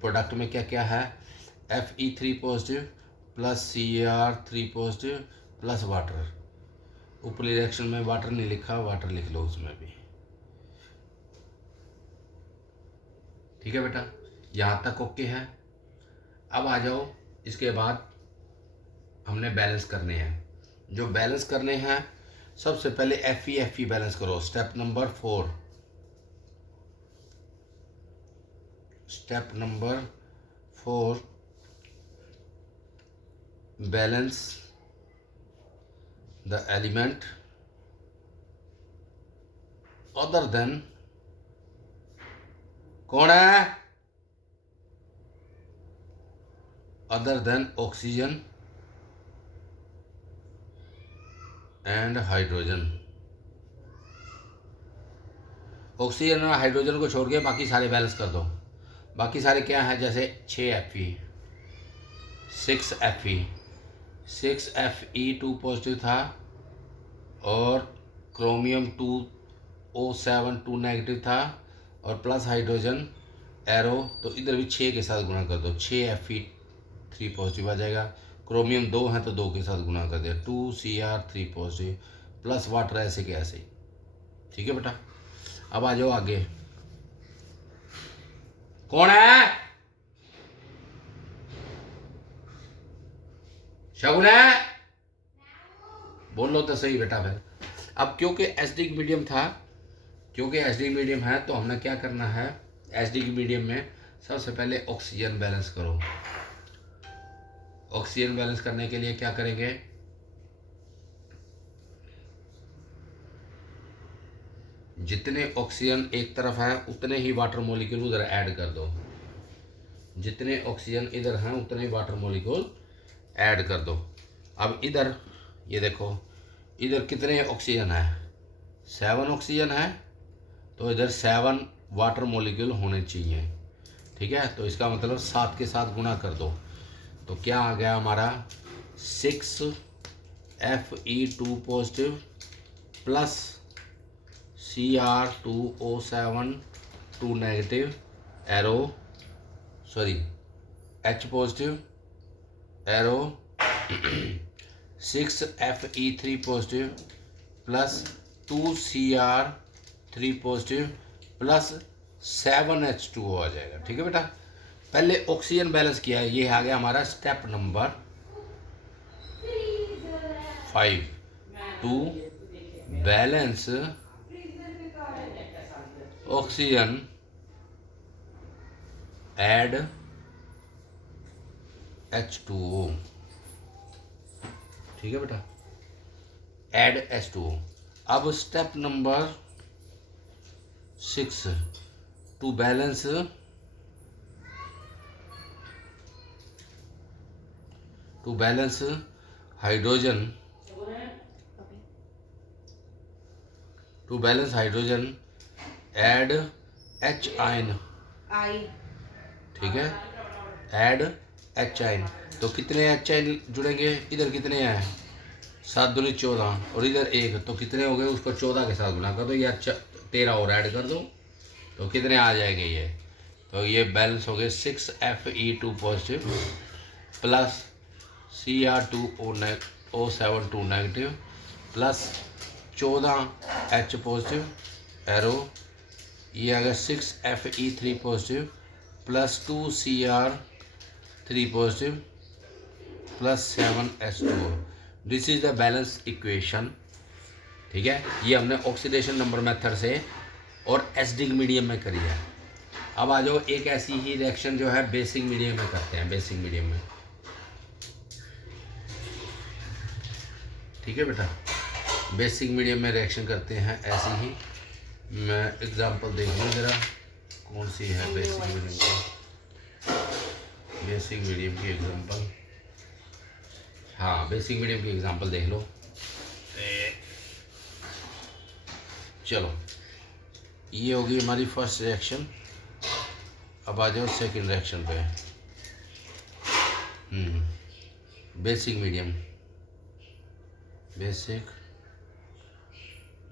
प्रोडक्ट में क्या क्या है Fe3 positive plus Cr3 positive plus water, ऊपर रिएक्शन में वाटर नहीं लिखा, वाटर लिख लो उसमें भी। ठीक है बेटा, यहाँ तक ओके है। अब आ जाओ, इसके बाद हमने बैलेंस करने हैं। जो बैलेंस करने हैं, सबसे पहले Fe बैलेंस करो। Step number 4 balance the element other than, कौन है, other than oxygen and hydrogen. Oxygen और हाइड्रोजन को छोड़ के बाकी सारे बैलेंस कर दो। बाकी सारे क्या है, जैसे 6 Fe 6 Fe2 पॉजिटिव था और क्रोमियम 2O7 2 नेगेटिव था और प्लस हाइड्रोजन एरो, तो इधर भी 6 के साथ गुणा कर दो, 6 Fe3 पॉजिटिव आ जाएगा। क्रोमियम 2 है तो 2 के साथ गुणा कर दिया, 2 Cr3 पॉजिटिव प्लस वाटर, ऐसे के ऐसे ही। ठीक है बेटा, अब आ जाओ आगे, कौन है, शगुन है, बोल लो तो सही बेटा। फिर अब क्योंकि एसिडिक मीडियम था, क्योंकि एसिडिक मीडियम है तो हमने क्या करना है, एसिडिक मीडियम में सबसे पहले ऑक्सीजन बैलेंस करो। ऑक्सीजन बैलेंस करने के लिए क्या करेंगे, जितने ऑक्सीजन एक तरफ है उतने ही वाटर मॉलिक्यूल उधर ऐड कर दो, जितने ऑक्सीजन इधर हैं उतने ही वाटर मॉलिक्यूल ऐड कर दो। अब इधर ये देखो, इधर कितने ऑक्सीजन है, 7 ऑक्सीजन है, तो इधर 7 वाटर मॉलिक्यूल होने चाहिए। ठीक है, तो इसका मतलब 7 के साथ गुणा कर दो, तो क्या आ गया हमारा 6 Fe2 positive plus Cr2O7 2 negative arrow, sorry H positive arrow 6 Fe3 positive plus 2 Cr3 positive plus 7 H2O आ जाएगा। ठीक है बेटा, पहले ऑक्सीजन बैलेंस किया है, ये आ गया हमारा step number 5 to balance oxygen add H2O। ठीक है बेटा, ऐड H2O। अब step number 6 to balance hydrogen, to balance hydrogen add H ion, आई, ठीक है, ऐड एच आयन। तो कितने एच आयन जुड़ेंगे, इधर कितने हैं, 7 दूनी 14 और इधर 1, तो कितने हो गए, उसको 14 के साथ गुना कर दो या 13 और ऐड कर दो, तो कितने आ जाएंगे ये, तो ये बैलेंस हो गए 6Fe2 positive plus Cr2O7 2 negative plus 14H positive arrow, ये आ गया 6Fe3 positive plus 2Cr3 positive plus 7H2O। This is the balance equation, ठीक है। ये हमने ऑक्सीडेशन नंबर मेथड से और एसिडिक मीडियम में करी है। अब आ जाओ एक ऐसी ही रिएक्शन जो है बेसिक मीडियम में करते हैं, बेसिक मीडियम में, ठीक है बेटा। बेसिक मीडियम में रिएक्शन करते हैं ऐसी ही। मैं एग्जांपल देख लूँ ज़रा, कौन सी है बेसिक मीडियम की, बेसिक मीडियम की एग्जांपल, हाँ बेसिक मीडियम की एग्जांपल देख लो। चलो ये होगी हमारी फर्स्ट रिएक्शन। अब आ जाओ सेकंड रिएक्शन पे। बेसिक मीडियम, बेसिक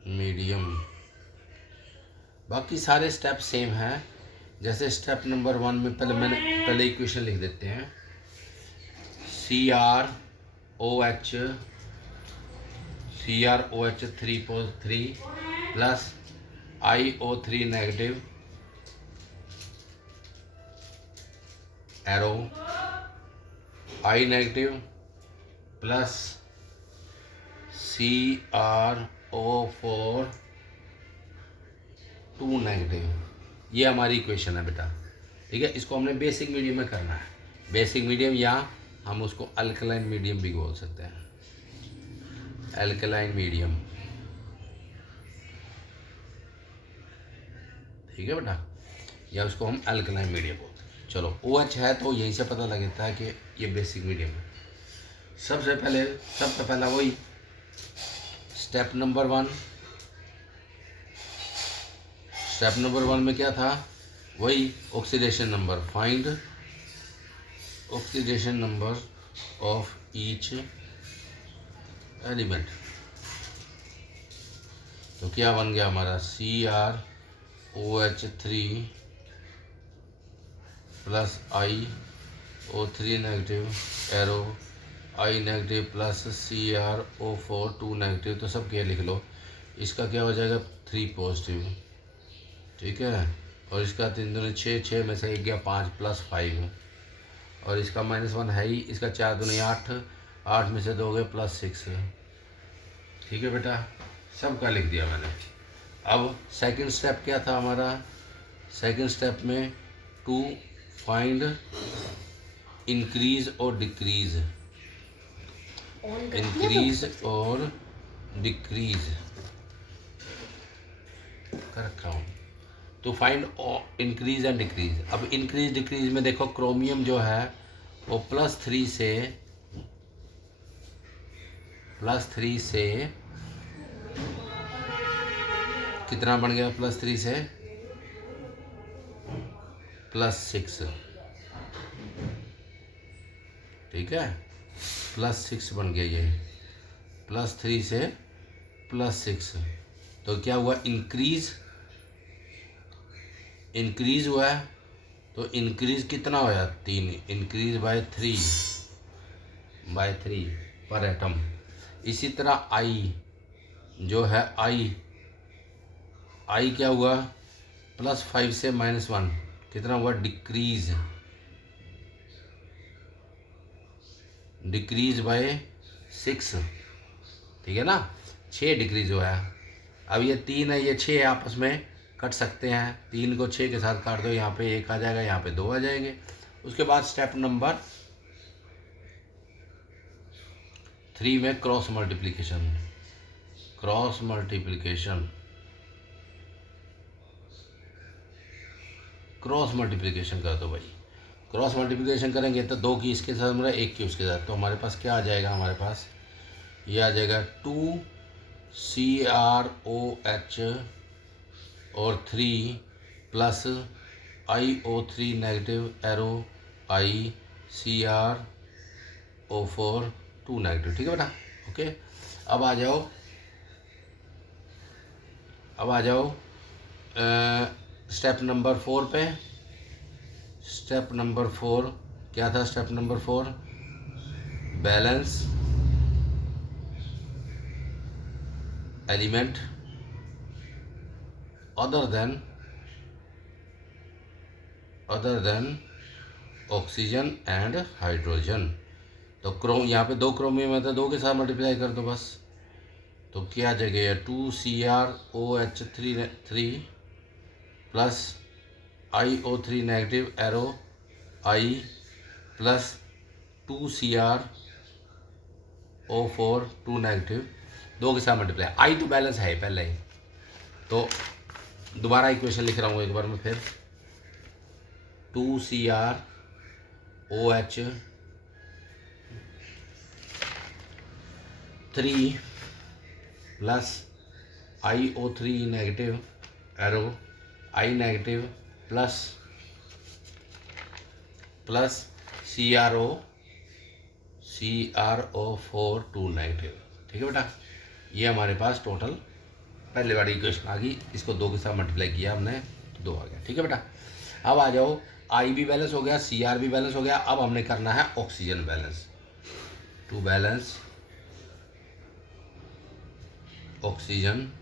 मीडियम, बाकी सारे स्टेप सेम हैं। जैसे स्टेप नंबर 1 में पहले इक्वेशन लिख देते हैं, CrOH3 plus IO3 negative arrow, I negative plus CrO4 2 negative, ये हमारी इक्वेशन है बेटा, ठीक है। इसको हमने बेसिक मीडियम में करना है, बेसिक मीडियम, या हम उसको अल्कलाइन मीडियम भी बोल सकते हैं, अल्कलाइन मीडियम, ठीक है बेटा, या उसको हम अल्कलाइन मीडियम बोलते हैं। चलो OH है तो यहीं से पता लगता है कि ये बेसिक मीडियम है। सबसे पहला वही स्टेप नंबर 1, स्टेप नंबर 1 में क्या था, वही oxidation number, find oxidation number of each element. तो क्या बन गया हमारा, CrOH3 plus IO3 negative arrow, I negative plus CrO4 2 negative, तो सब क्या लिख लो, इसका क्या हो जाएगा 3 पॉजिटिव, ठीक है, और इसका 3 दूनी 6, 6 में से 1 गया 5 प्लस 5, और इसका -1 है ही, इसका 4 दूनी 8, 8 में से 2 गए प्लस 6, ठीक है बेटा, सबका लिख दिया मैंने। अब सेकंड स्टेप क्या था हमारा, सेकंड स्टेप में टू फाइंड इंक्रीज और डिक्रीज, इंक्रीज और डिक्रीज कर रखा हूँ, to find increase and decrease. अब इंक्रीज डिक्रीज में देखो, क्रोमियम जो है वो +3 से कितना बन गया, +3 से +6, ठीक है, +6 बन गया ये, +3 से +6, तो क्या हुआ, इंक्रीज हुआ है, तो इंक्रीज कितना होया 3, इंक्रीज बाय 3 पर एटम। इसी तरह I जो है, I क्या हुआ, +5 से -1 कितना हुआ, डिक्रीज बाय 6, ठीक है ना, 6 डिक्रीज हुआ है। अब ये 3 है, ये 6 आपस में कट सकते हैं, 3 को 6 के साथ काट दो, यहाँ पे 1 आ जाएगा, यहाँ पे 2 आ जाएंगे। उसके बाद स्टेप नंबर 3 में क्रॉस मल्टीप्लिकेशन कर दो भाई। क्रॉस मल्टीप्लिकेशन करेंगे तो 2 की इसके साथ मतलब 1 की उसके साथ, तो हमारे पास क्या आ जाएगा, हमारे पास ये आ जाएगा 2CrOH और 3 plus IO3 negative arrow ICrO4 2 negative. ठीक है बेटा, ओके। अब आ जाओ स्टेप नंबर 4 पे। स्टेप नंबर 4 क्या था? Step number 4 balance element other than oxygen and hydrogen. तो क्रोम यहाँ पे 2 क्रोमियम है तो 2 के साथ मल्टीप्लाई कर दो बस। तो क्या जगह है? 2CrOH3 plus IO3 negative arrow I plus 2CrO4 2 negative, 2 के साथ मल्टीप्लाई। I तो बैलेंस है पहले ही, तो दोबारा इक्वेशन लिख रहा हूँ एक बार मैं फिर। 2CrOH3 plus IO3 negative arrow I negative plus CrO4 2 negative. ठीक है बेटा, ये हमारे पास टोटल पहले वाली इक्वेशन आ गई। इसको 2 के साथ मल्टीप्लाई किया हमने तो 2 आ गया। ठीक है बेटा, अब आ जाओ I भी बैलेंस हो गया, Cr भी बैलेंस हो गया। अब हमने करना है oxygen balance. To balance oxygen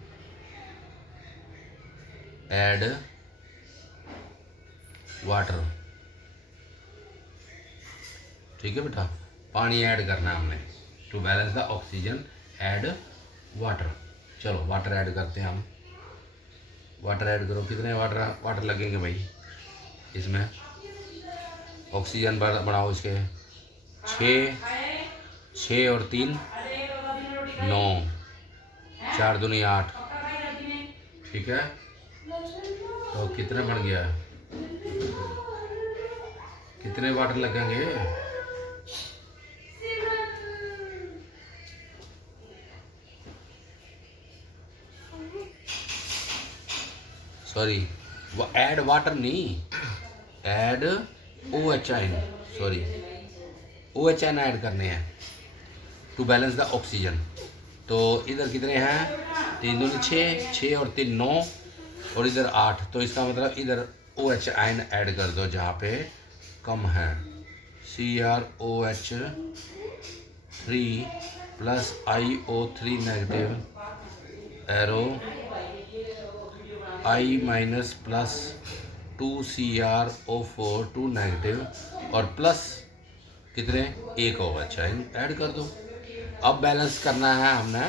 add water. ठीक है बेटा, पानी ऐड करना है हमने। To balance the oxygen add water. चलो वाटर ऐड करते हैं हम। वाटर ऐड करो। कितने वाटर लगेंगे भाई इसमें? ऑक्सीजन बनाओ इसके 6 और 3 9, 4 दूनी 8। ठीक है, तो कितने बन गया? कितने वाटर लगेंगे? सॉरी, वो ऐड वाटर नहीं, add OH ion, sorry OH ion add करने हैं टू बैलेंस द ऑक्सीजन। तो इधर कितने हैं? 3 दूनी 6, 6 और 3 9 और इधर 8। तो इसका मतलब इधर OH आयन ऐड कर दो जहाँ पे कम है। CrOH3 plus IO3 negative arrow I minus plus 2CrO4 2 negative और प्लस कितने? 1 OH आयन ऐड कर दो। अब बैलेंस करना है हमने।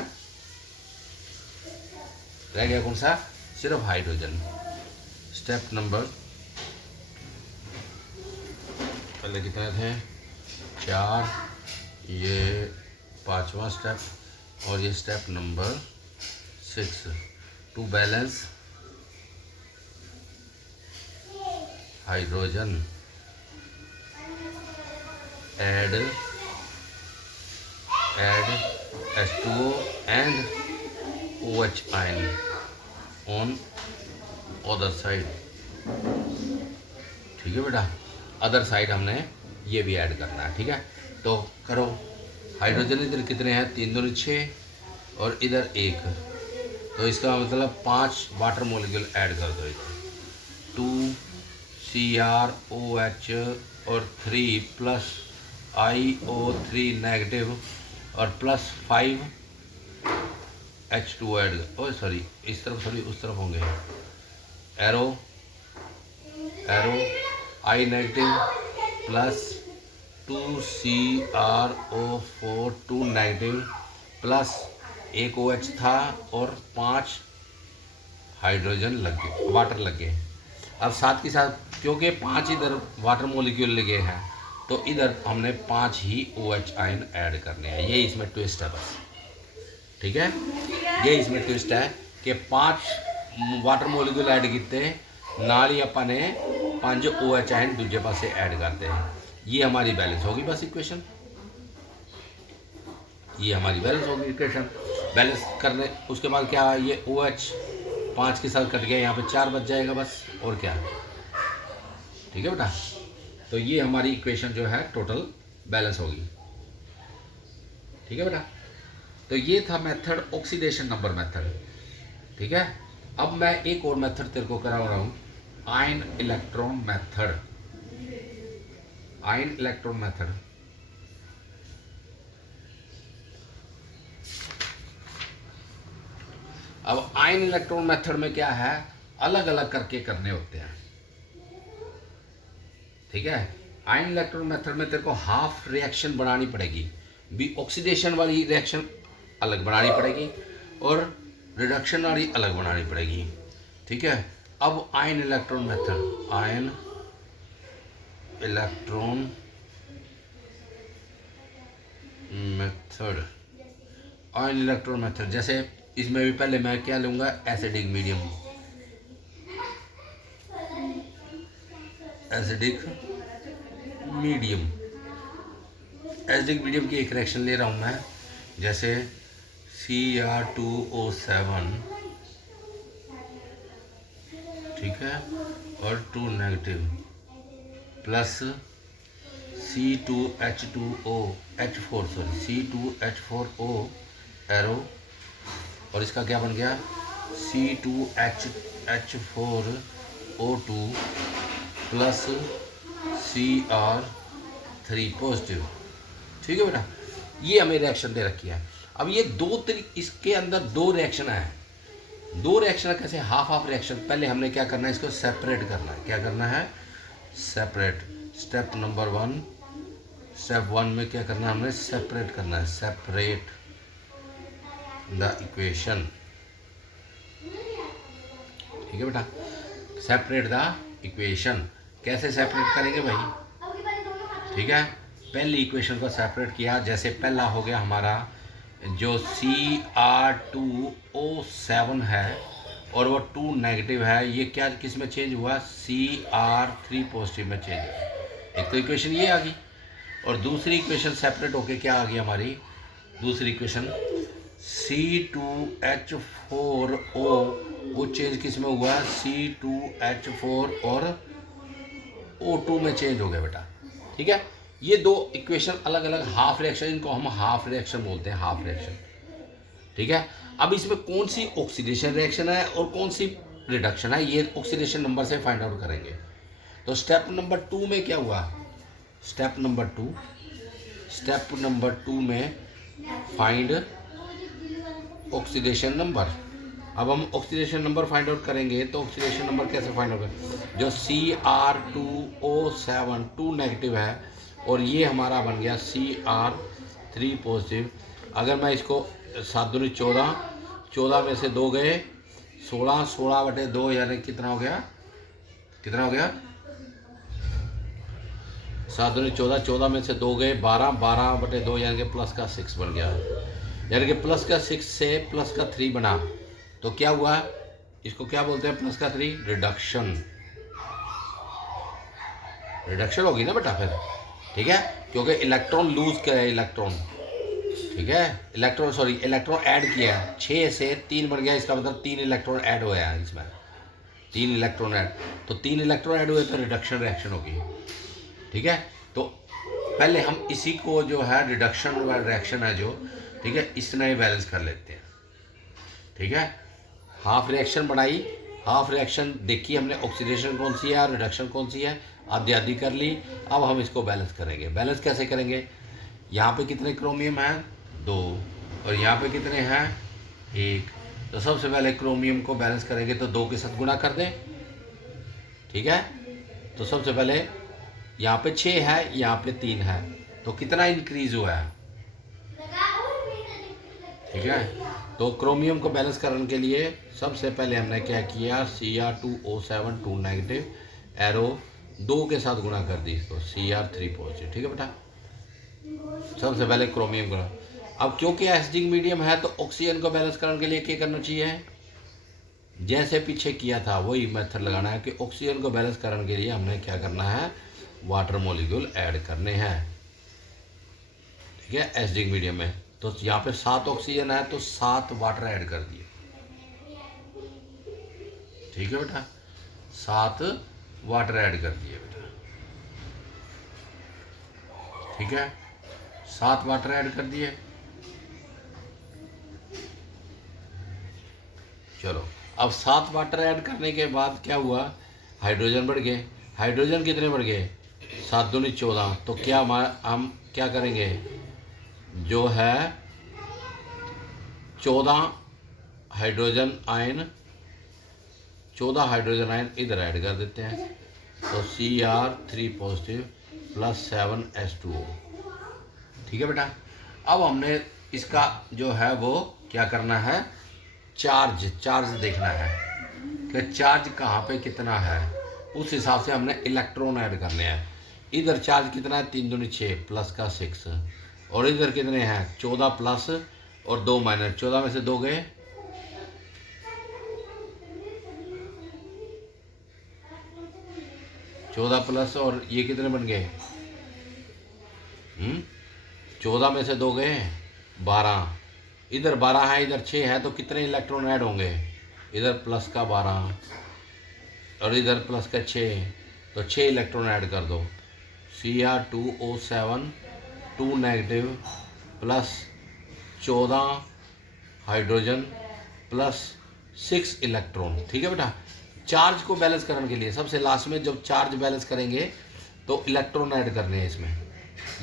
रह गया कौन सा? सिर्फ हाइड्रोजन। स्टेप नंबर पहले कितने थे? 4, ये 5वां स्टेप और ये step number 6। To balance hydrogen add H2O and OH ion on other side। ठीक है बेटा, अदर साइड हमने ये भी ऐड करना है। ठीक है, तो करो। हाइड्रोजन इधर कितने हैं? 3 दूनी 6 और इधर 1। तो इसका मतलब 5 वाटर मोलिक्यूल ऐड कर दो इधर। 2CrOH और 3 प्लस IO3 नेगेटिव और प्लस 5 H2O ऐड। ओ सॉरी, इस तरफ सॉरी उस तरफ होंगे। Arrow I negative plus 2CrO4 2 negative plus 1 OH था और 5 हाइड्रोजन लग गए, वाटर लग गए। अब साथ के साथ क्योंकि 5 इधर वाटर मोलिक्यूल लगे हैं तो इधर हमने 5 ही OH आयन ऐड करने हैं। ये इसमें ट्विस्ट है बस। ठीक है, ये इसमें ट्विस्ट है कि 5 वाटर मोलिक्यूल ऐड किए नाल ही अपने 5 OH आयन दूजे पासे ऐड करते हैं। ये हमारी बैलेंस होगी बस इक्वेशन। ये हमारी बैलेंस होगी इक्वेशन। बैलेंस करने उसके बाद क्या? ये OH 5 के साथ कट गया, यहाँ पे 4 बच जाएगा बस, और क्या है। ठीक है बेटा, तो ये हमारी इक्वेशन जो है टोटल बैलेंस होगी। ठीक है बेटा, तो ये था मेथड ऑक्सीडेशन नंबर मेथड। ठीक है, अब मैं एक और मेथड तेरे को करा रहा हूँ, ion electron method. Ion electron method, अब आयन इलेक्ट्रॉन मेथड में क्या है, अलग अलग करके करने होते हैं। ठीक है, आयन इलेक्ट्रॉन मेथड में तेरे को हाफ रिएक्शन बनानी पड़ेगी, भी ऑक्सीडेशन वाली रिएक्शन अलग बनानी पड़ेगी और रिडक्शन वाली अलग बनानी पड़ेगी। ठीक है, अब ion electron method, ion electron method, ion electron method, जैसे इसमें भी पहले मैं क्या लूँगा, acidic medium, acidic medium, acidic medium की एक रिएक्शन ले रहा हूँ मैं, जैसे Cr2O7, ठीक है, और 2 negative plus C2H4, sorry C2H4O arrow, और इसका क्या बन गया, C2H4O2 प्लस Cr3 पॉजिटिव। ठीक है बेटा, ये हमें रिएक्शन दे रखी है। अब ये इसके अंदर दो रिएक्शन है, दो रिएक्शन कैसे, हाफ हाफ रिएक्शन। पहले हमने क्या करना है, इसको सेपरेट करना है। क्या करना है, सेपरेट। स्टेप नंबर 1, स्टेप 1 में क्या करना है, हमने सेपरेट करना है, सेपरेट द इक्वेशन। ठीक है बेटा, सेपरेट द इक्वेशन। कैसे सेपरेट करेंगे भाई, ठीक है, पहली इक्वेशन को सेपरेट किया, जैसे पहला हो गया हमारा जो Cr2O7 है और वो 2 नेगेटिव है, ये क्या किस में चेंज हुआ, Cr3 पॉजिटिव में चेंज हुआ। एक तो इक्वेशन ये आ गई, और दूसरी इक्वेशन सेपरेट होके क्या आ गई हमारी, दूसरी इक्वेशन C2H4O, वो चेंज किस में हुआ, C2H4 और O2 में चेंज हो गया बेटा। ठीक है, ये दो इक्वेशन अलग अलग हाफ रिएक्शन, इनको हम हाफ रिएक्शन बोलते हैं, हाफ रिएक्शन। ठीक है, अब इसमें कौन सी ऑक्सीडेशन रिएक्शन है और कौन सी रिडक्शन है, ये ऑक्सीडेशन नंबर से फाइंड आउट करेंगे। तो स्टेप नंबर 2 में क्या हुआ, स्टेप नंबर 2 में फाइंड ऑक्सीडेशन नंबर। अब हम ऑक्सीडेशन नंबर फाइंड आउट करेंगे, तो ऑक्सीडेशन नंबर कैसे फाइंड आउट करें, जो Cr2O7 2 नेगेटिव है और ये हमारा बन गया Cr3 पॉजिटिव। अगर मैं इसको 7 दूनी 14, 14 में से 2 गए 16, 16/2 यानी कितना हो गया, कितना हो गया, 7 दूनी 14, 14 में से 2 गए 12, 12/2 यानी कि प्लस का 6 बन गया, यानी कि प्लस का 6 से प्लस का 3 बना। तो क्या हुआ, इसको क्या बोलते हैं, प्लस का 3, रिडक्शन। रिडक्शन होगी ना बेटा फिर। ठीक है, क्योंकि इलेक्ट्रॉन लूज किया है, इलेक्ट्रॉन, ठीक है, इलेक्ट्रॉन ऐड किया है, 6 से 3 बन गया, इसका मतलब 3 इलेक्ट्रॉन ऐड हुआ है इसमें, 3 इलेक्ट्रॉन ऐड, तो 3 इलेक्ट्रॉन ऐड हुए तो रिडक्शन रिएक्शन होगी। ठीक है, तो पहले हम इसी को जो है रिडक्शन रिएक्शन है जो, ठीक है, इसमें बैलेंस कर लेते हैं। ठीक है, हाफ रिएक्शन बनाई, हाफ रिएक्शन देखी हमने, ऑक्सीडेशन कौन सी है और रिडक्शन कौन सी है, आधी आधी कर ली। अब हम इसको बैलेंस करेंगे। बैलेंस कैसे करेंगे, यहाँ पे कितने क्रोमियम हैं, 2, और यहाँ पे कितने हैं, 1। तो सबसे पहले क्रोमियम को बैलेंस करेंगे तो 2 के साथ गुणा कर दें। ठीक है, तो सबसे पहले यहाँ पे 6 है, यहाँ पे 3 है, तो कितना इंक्रीज हुआ है। ठीक है, तो क्रोमियम को बैलेंस करने के लिए सबसे पहले हमने क्या किया, Cr2O7 2 नेगेटिव एरो 2 के साथ गुणा कर दी इसको, Cr3 पॉजिटिव। ठीक है बेटा, सबसे पहले क्रोमियम को। अब क्योंकि एसिडिक मीडियम है तो ऑक्सीजन को बैलेंस करने के लिए क्या करना चाहिए, जैसे पीछे किया था वही मेथड लगाना है कि ऑक्सीजन को बैलेंस करने के लिए हमने क्या करना है, वाटर मॉलिक्यूल ऐड करने हैं। ठीक है, एसिडिक मीडियम में तो यहाँ पे 7 ऑक्सीजन है तो 7 वाटर ऐड कर दिए। ठीक है बेटा, 7 वाटर ऐड कर दिए बेटा, ठीक है, 7 वाटर ऐड कर दिए। चलो अब 7 वाटर ऐड करने के बाद क्या हुआ, हाइड्रोजन बढ़ गए। हाइड्रोजन कितने बढ़ गए, 7 दूनी 14। तो क्या हम क्या करेंगे, जो है 14 हाइड्रोजन आयन, 14 हाइड्रोजन आयन इधर ऐड कर देते हैं। तो Cr3 पॉजिटिव प्लस 7H2O। ठीक है बेटा, अब हमने इसका जो है वो क्या करना है, चार्ज देखना है कि चार्ज कहाँ पे कितना है, उस हिसाब से हमने इलेक्ट्रॉन ऐड करने हैं। इधर चार्ज कितना है, 3 दूनी 6 प्लस का 6, और इधर कितने हैं 14 प्लस और 2 माइनस, 14 में से 2 गए, चौदह प्लस और ये कितने बन गए, 14 में से 2 गए 12, इधर 12 है इधर 6 है, तो कितने इलेक्ट्रॉन ऐड होंगे, इधर प्लस का 12 और इधर प्लस का 6, तो 6 इलेक्ट्रॉन ऐड कर दो। Cr2O7 2 negative plus 14 hydrogen plus 6 electron. ठीक है बेटा, चार्ज को बैलेंस करने के लिए सबसे लास्ट में जब चार्ज बैलेंस करेंगे तो इलेक्ट्रॉन ऐड करने हैं इसमें।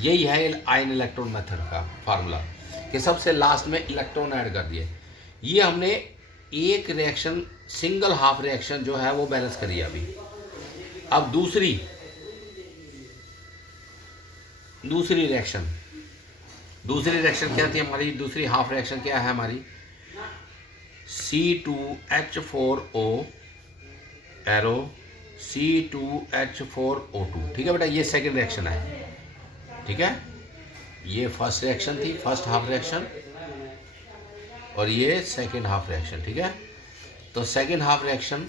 यही है आयन इलेक्ट्रॉन मेथड का फार्मूला कि सबसे लास्ट में इलेक्ट्रॉन ऐड कर दिए। ये हमने एक रिएक्शन, सिंगल हाफ रिएक्शन जो है वो बैलेंस करी अभी। अब दूसरी रिएक्शन क्या थी हमारी, दूसरी हाफ रिएक्शन क्या है हमारी, C2H4O एरो C2H4O2। ठीक है बेटा, ये सेकंड रिएक्शन है। ठीक है, ये फर्स्ट रिएक्शन थी, फर्स्ट हाफ रिएक्शन, और ये सेकंड हाफ रिएक्शन। ठीक है, तो सेकंड हाफ रिएक्शन,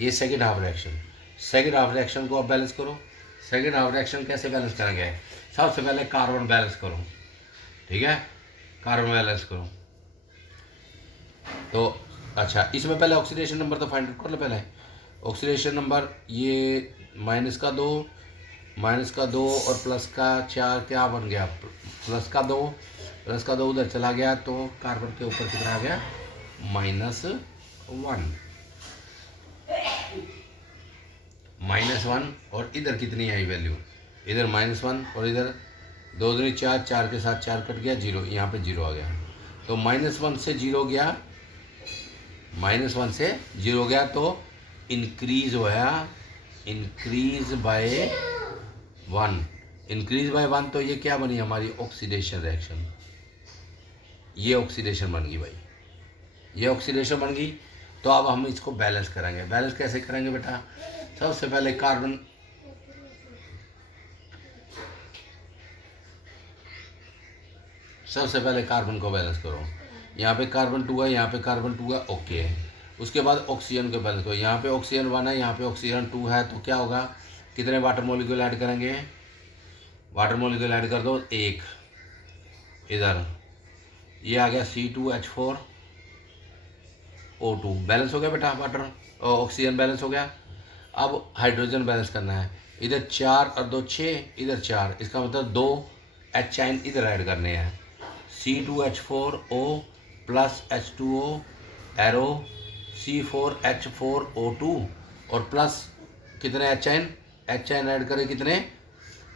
ये सेकंड हाफ रिएक्शन को अब बैलेंस करो। सेकंड हाफ रिएक्शन कैसे बैलेंस करेंगे, सबसे पहले कार्बन बैलेंस करो। ठीक है, कार्बन बैलेंस करो। तो अच्छा, इसमें पहले ऑक्सीडेशन नंबर तो फाइंड कर लो। पहले ऑक्सीडेशन नंबर, ये -2 और प्लस का 4 क्या बन गया, प्लस का 2 उधर चला गया, तो कार्बन के ऊपर कितना आ गया, -1 और इधर कितनी आई वैल्यू, इधर -1 और इधर 2 दूनी 4, 4 के साथ 4 कट गया, 0, यहाँ पे 0 आ गया। तो -1 से 0 गया, तो इंक्रीज होया, इंक्रीज बाय 1, तो ये क्या बनी हमारी ऑक्सीडेशन रिएक्शन। ये ऑक्सीडेशन बन गई भाई, ये ऑक्सीडेशन बन गई। तो अब हम इसको बैलेंस करेंगे। बैलेंस कैसे करेंगे बेटा, सबसे पहले कार्बन, को बैलेंस करो। यहाँ पे कार्बन 2 है, यहाँ पे कार्बन 2 है, ओके है। उसके बाद ऑक्सीजन को बैलेंस करो। यहाँ पे ऑक्सीजन 1 है, यहाँ पे ऑक्सीजन 2 है, तो क्या होगा, कितने वाटर मॉलिक्यूल ऐड करेंगे, वाटर मॉलिक्यूल ऐड कर दो 1, इधर ये आ गया C2H4O2, बैलेंस हो गया बेटा, वाटर ऑक्सीजन बैलेंस हो गया। अब हाइड्रोजन बैलेंस करना है, इधर 4 और 2 6, इधर 4, इसका मतलब 2 H आयन इधर ऐड करने हैं। C2H4O plus H2O arrow C4H4O2 और प्लस कितने H आयन ऐड करें, कितने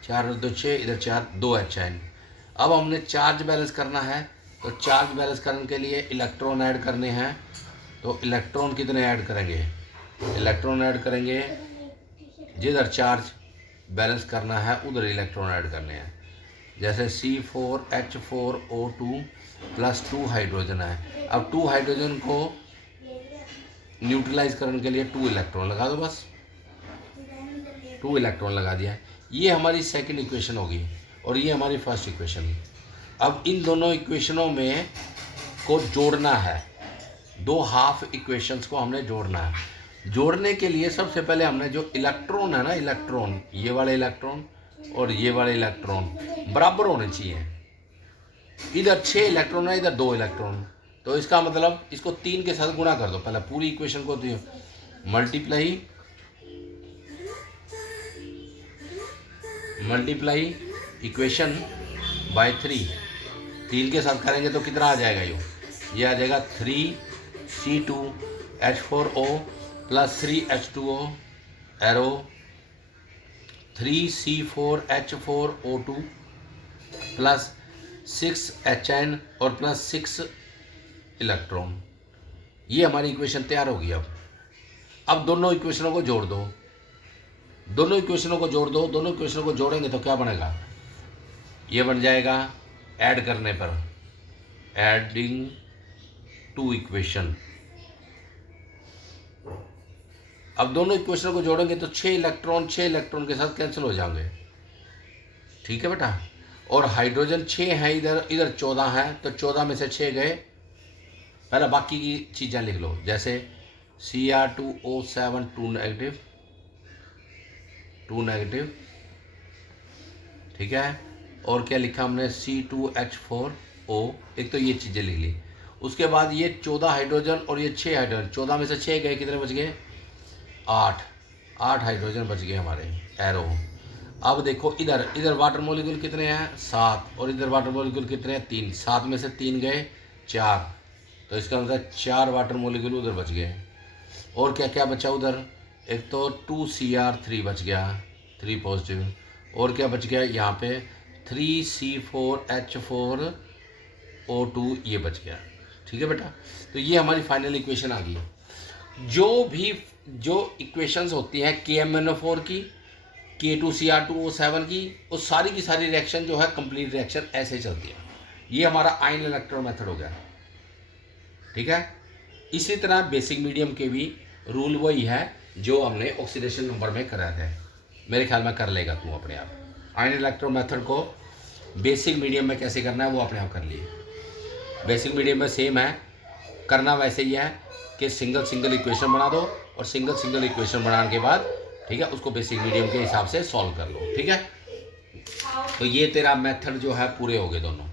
4 और 2 6, इधर 4, 2 H आयन। अब हमने चार्ज बैलेंस करना है, तो चार्ज बैलेंस करने के लिए इलेक्ट्रॉन ऐड करने हैं। तो इलेक्ट्रॉन कितने ऐड करेंगे, जिधर चार्ज बैलेंस करना है उधर इलेक्ट्रॉन ऐड करने हैं। जैसे C4H4O2 प्लस 2 हाइड्रोजन है। अब 2 हाइड्रोजन को न्यूट्रलाइज करने के लिए 2 इलेक्ट्रॉन लगा दो, बस 2 इलेक्ट्रॉन लगा दिया। ये हमारी सेकंड इक्वेशन होगी और ये हमारी फर्स्ट इक्वेशन। अब इन दोनों इक्वेशनों में को जोड़ना है, 2 हाफ इक्वेशंस को हमने जोड़ना है। जोड़ने के लिए सबसे पहले हमने जो इलेक्ट्रॉन है ना, इलेक्ट्रॉन, ये वाले इलेक्ट्रॉन और ये वाले इलेक्ट्रॉन बराबर होने चाहिए। इधर 6 इलेक्ट्रॉन है, इधर 2 इलेक्ट्रॉन, तो इसका मतलब इसको 3 के साथ गुणा कर दो, पहले पूरी इक्वेशन को तो मल्टीप्लाई इक्वेशन बाय 3, 3 के साथ करेंगे तो कितना आ जाएगा ये आ जाएगा 3C2H4O plus 3H2O arrow 3C4H4O2 plus 6HN और प्लस 6 इलेक्ट्रॉन। ये हमारी इक्वेशन तैयार होगी। अब दोनों इक्वेशनों को जोड़ दो, दोनों इक्वेशनों को जोड़ेंगे तो क्या बनेगा, ये बन जाएगा ऐड करने पर एडिंग टू इक्वेशन। अब दोनों इक्वेशनों को जोड़ेंगे तो 6 इलेक्ट्रॉन के साथ कैंसिल हो जाएंगे, ठीक है बेटा। और हाइड्रोजन 6 है, इधर 14 है, तो 14 में से 6 गए। पहले बाकी की चीज़ें लिख लो, जैसे Cr2O7 2 नेगेटिव, ठीक है। और क्या लिखा हमने C2H4O, एक तो ये चीज़ें लिख ली। उसके बाद ये 14 हाइड्रोजन और ये 6 हाइड्रोजन, 14 में से 6 गए, कितने बच गए 8 हाइड्रोजन बच गए हमारे एरो। अब देखो इधर वाटर मॉलिक्यूल कितने हैं 7, और इधर वाटर मॉलिक्यूल कितने हैं 3, 7 में से 3 गए 4, तो इसका मतलब 4 वाटर मॉलिक्यूल उधर बच गए। और क्या क्या बचा उधर, एक तो 2Cr3 बच गया 3 पॉजिटिव, और क्या बच गया यहाँ पे 3C4H4O2 ये बच गया, ठीक है बेटा। तो ये हमारी फाइनल इक्वेशन आ गई। जो इक्वेशंस होती हैं KMnO4 की, K2Cr2O7 की, वो सारी की सारी रिएक्शन जो है कंप्लीट रिएक्शन ऐसे चलती है। ये हमारा आयन इलेक्ट्रॉन मेथड हो गया, ठीक है। इसी तरह बेसिक मीडियम के भी रूल वही है जो हमने ऑक्सीडेशन नंबर में करा है, मेरे ख्याल में कर लेगा तू अपने आप। आयन इलेक्ट्रॉन मेथड को बेसिक मीडियम में कैसे करना है वो अपने आप कर लिए। बेसिक मीडियम में सेम है, करना वैसे ही है कि सिंगल इक्वेशन बना दो, और सिंगल इक्वेशन बनाने के बाद, ठीक है, उसको बेसिक मीडियम के हिसाब से सॉल्व कर लो, ठीक है। तो ये तेरा मेथड जो है पूरे हो गए दोनों।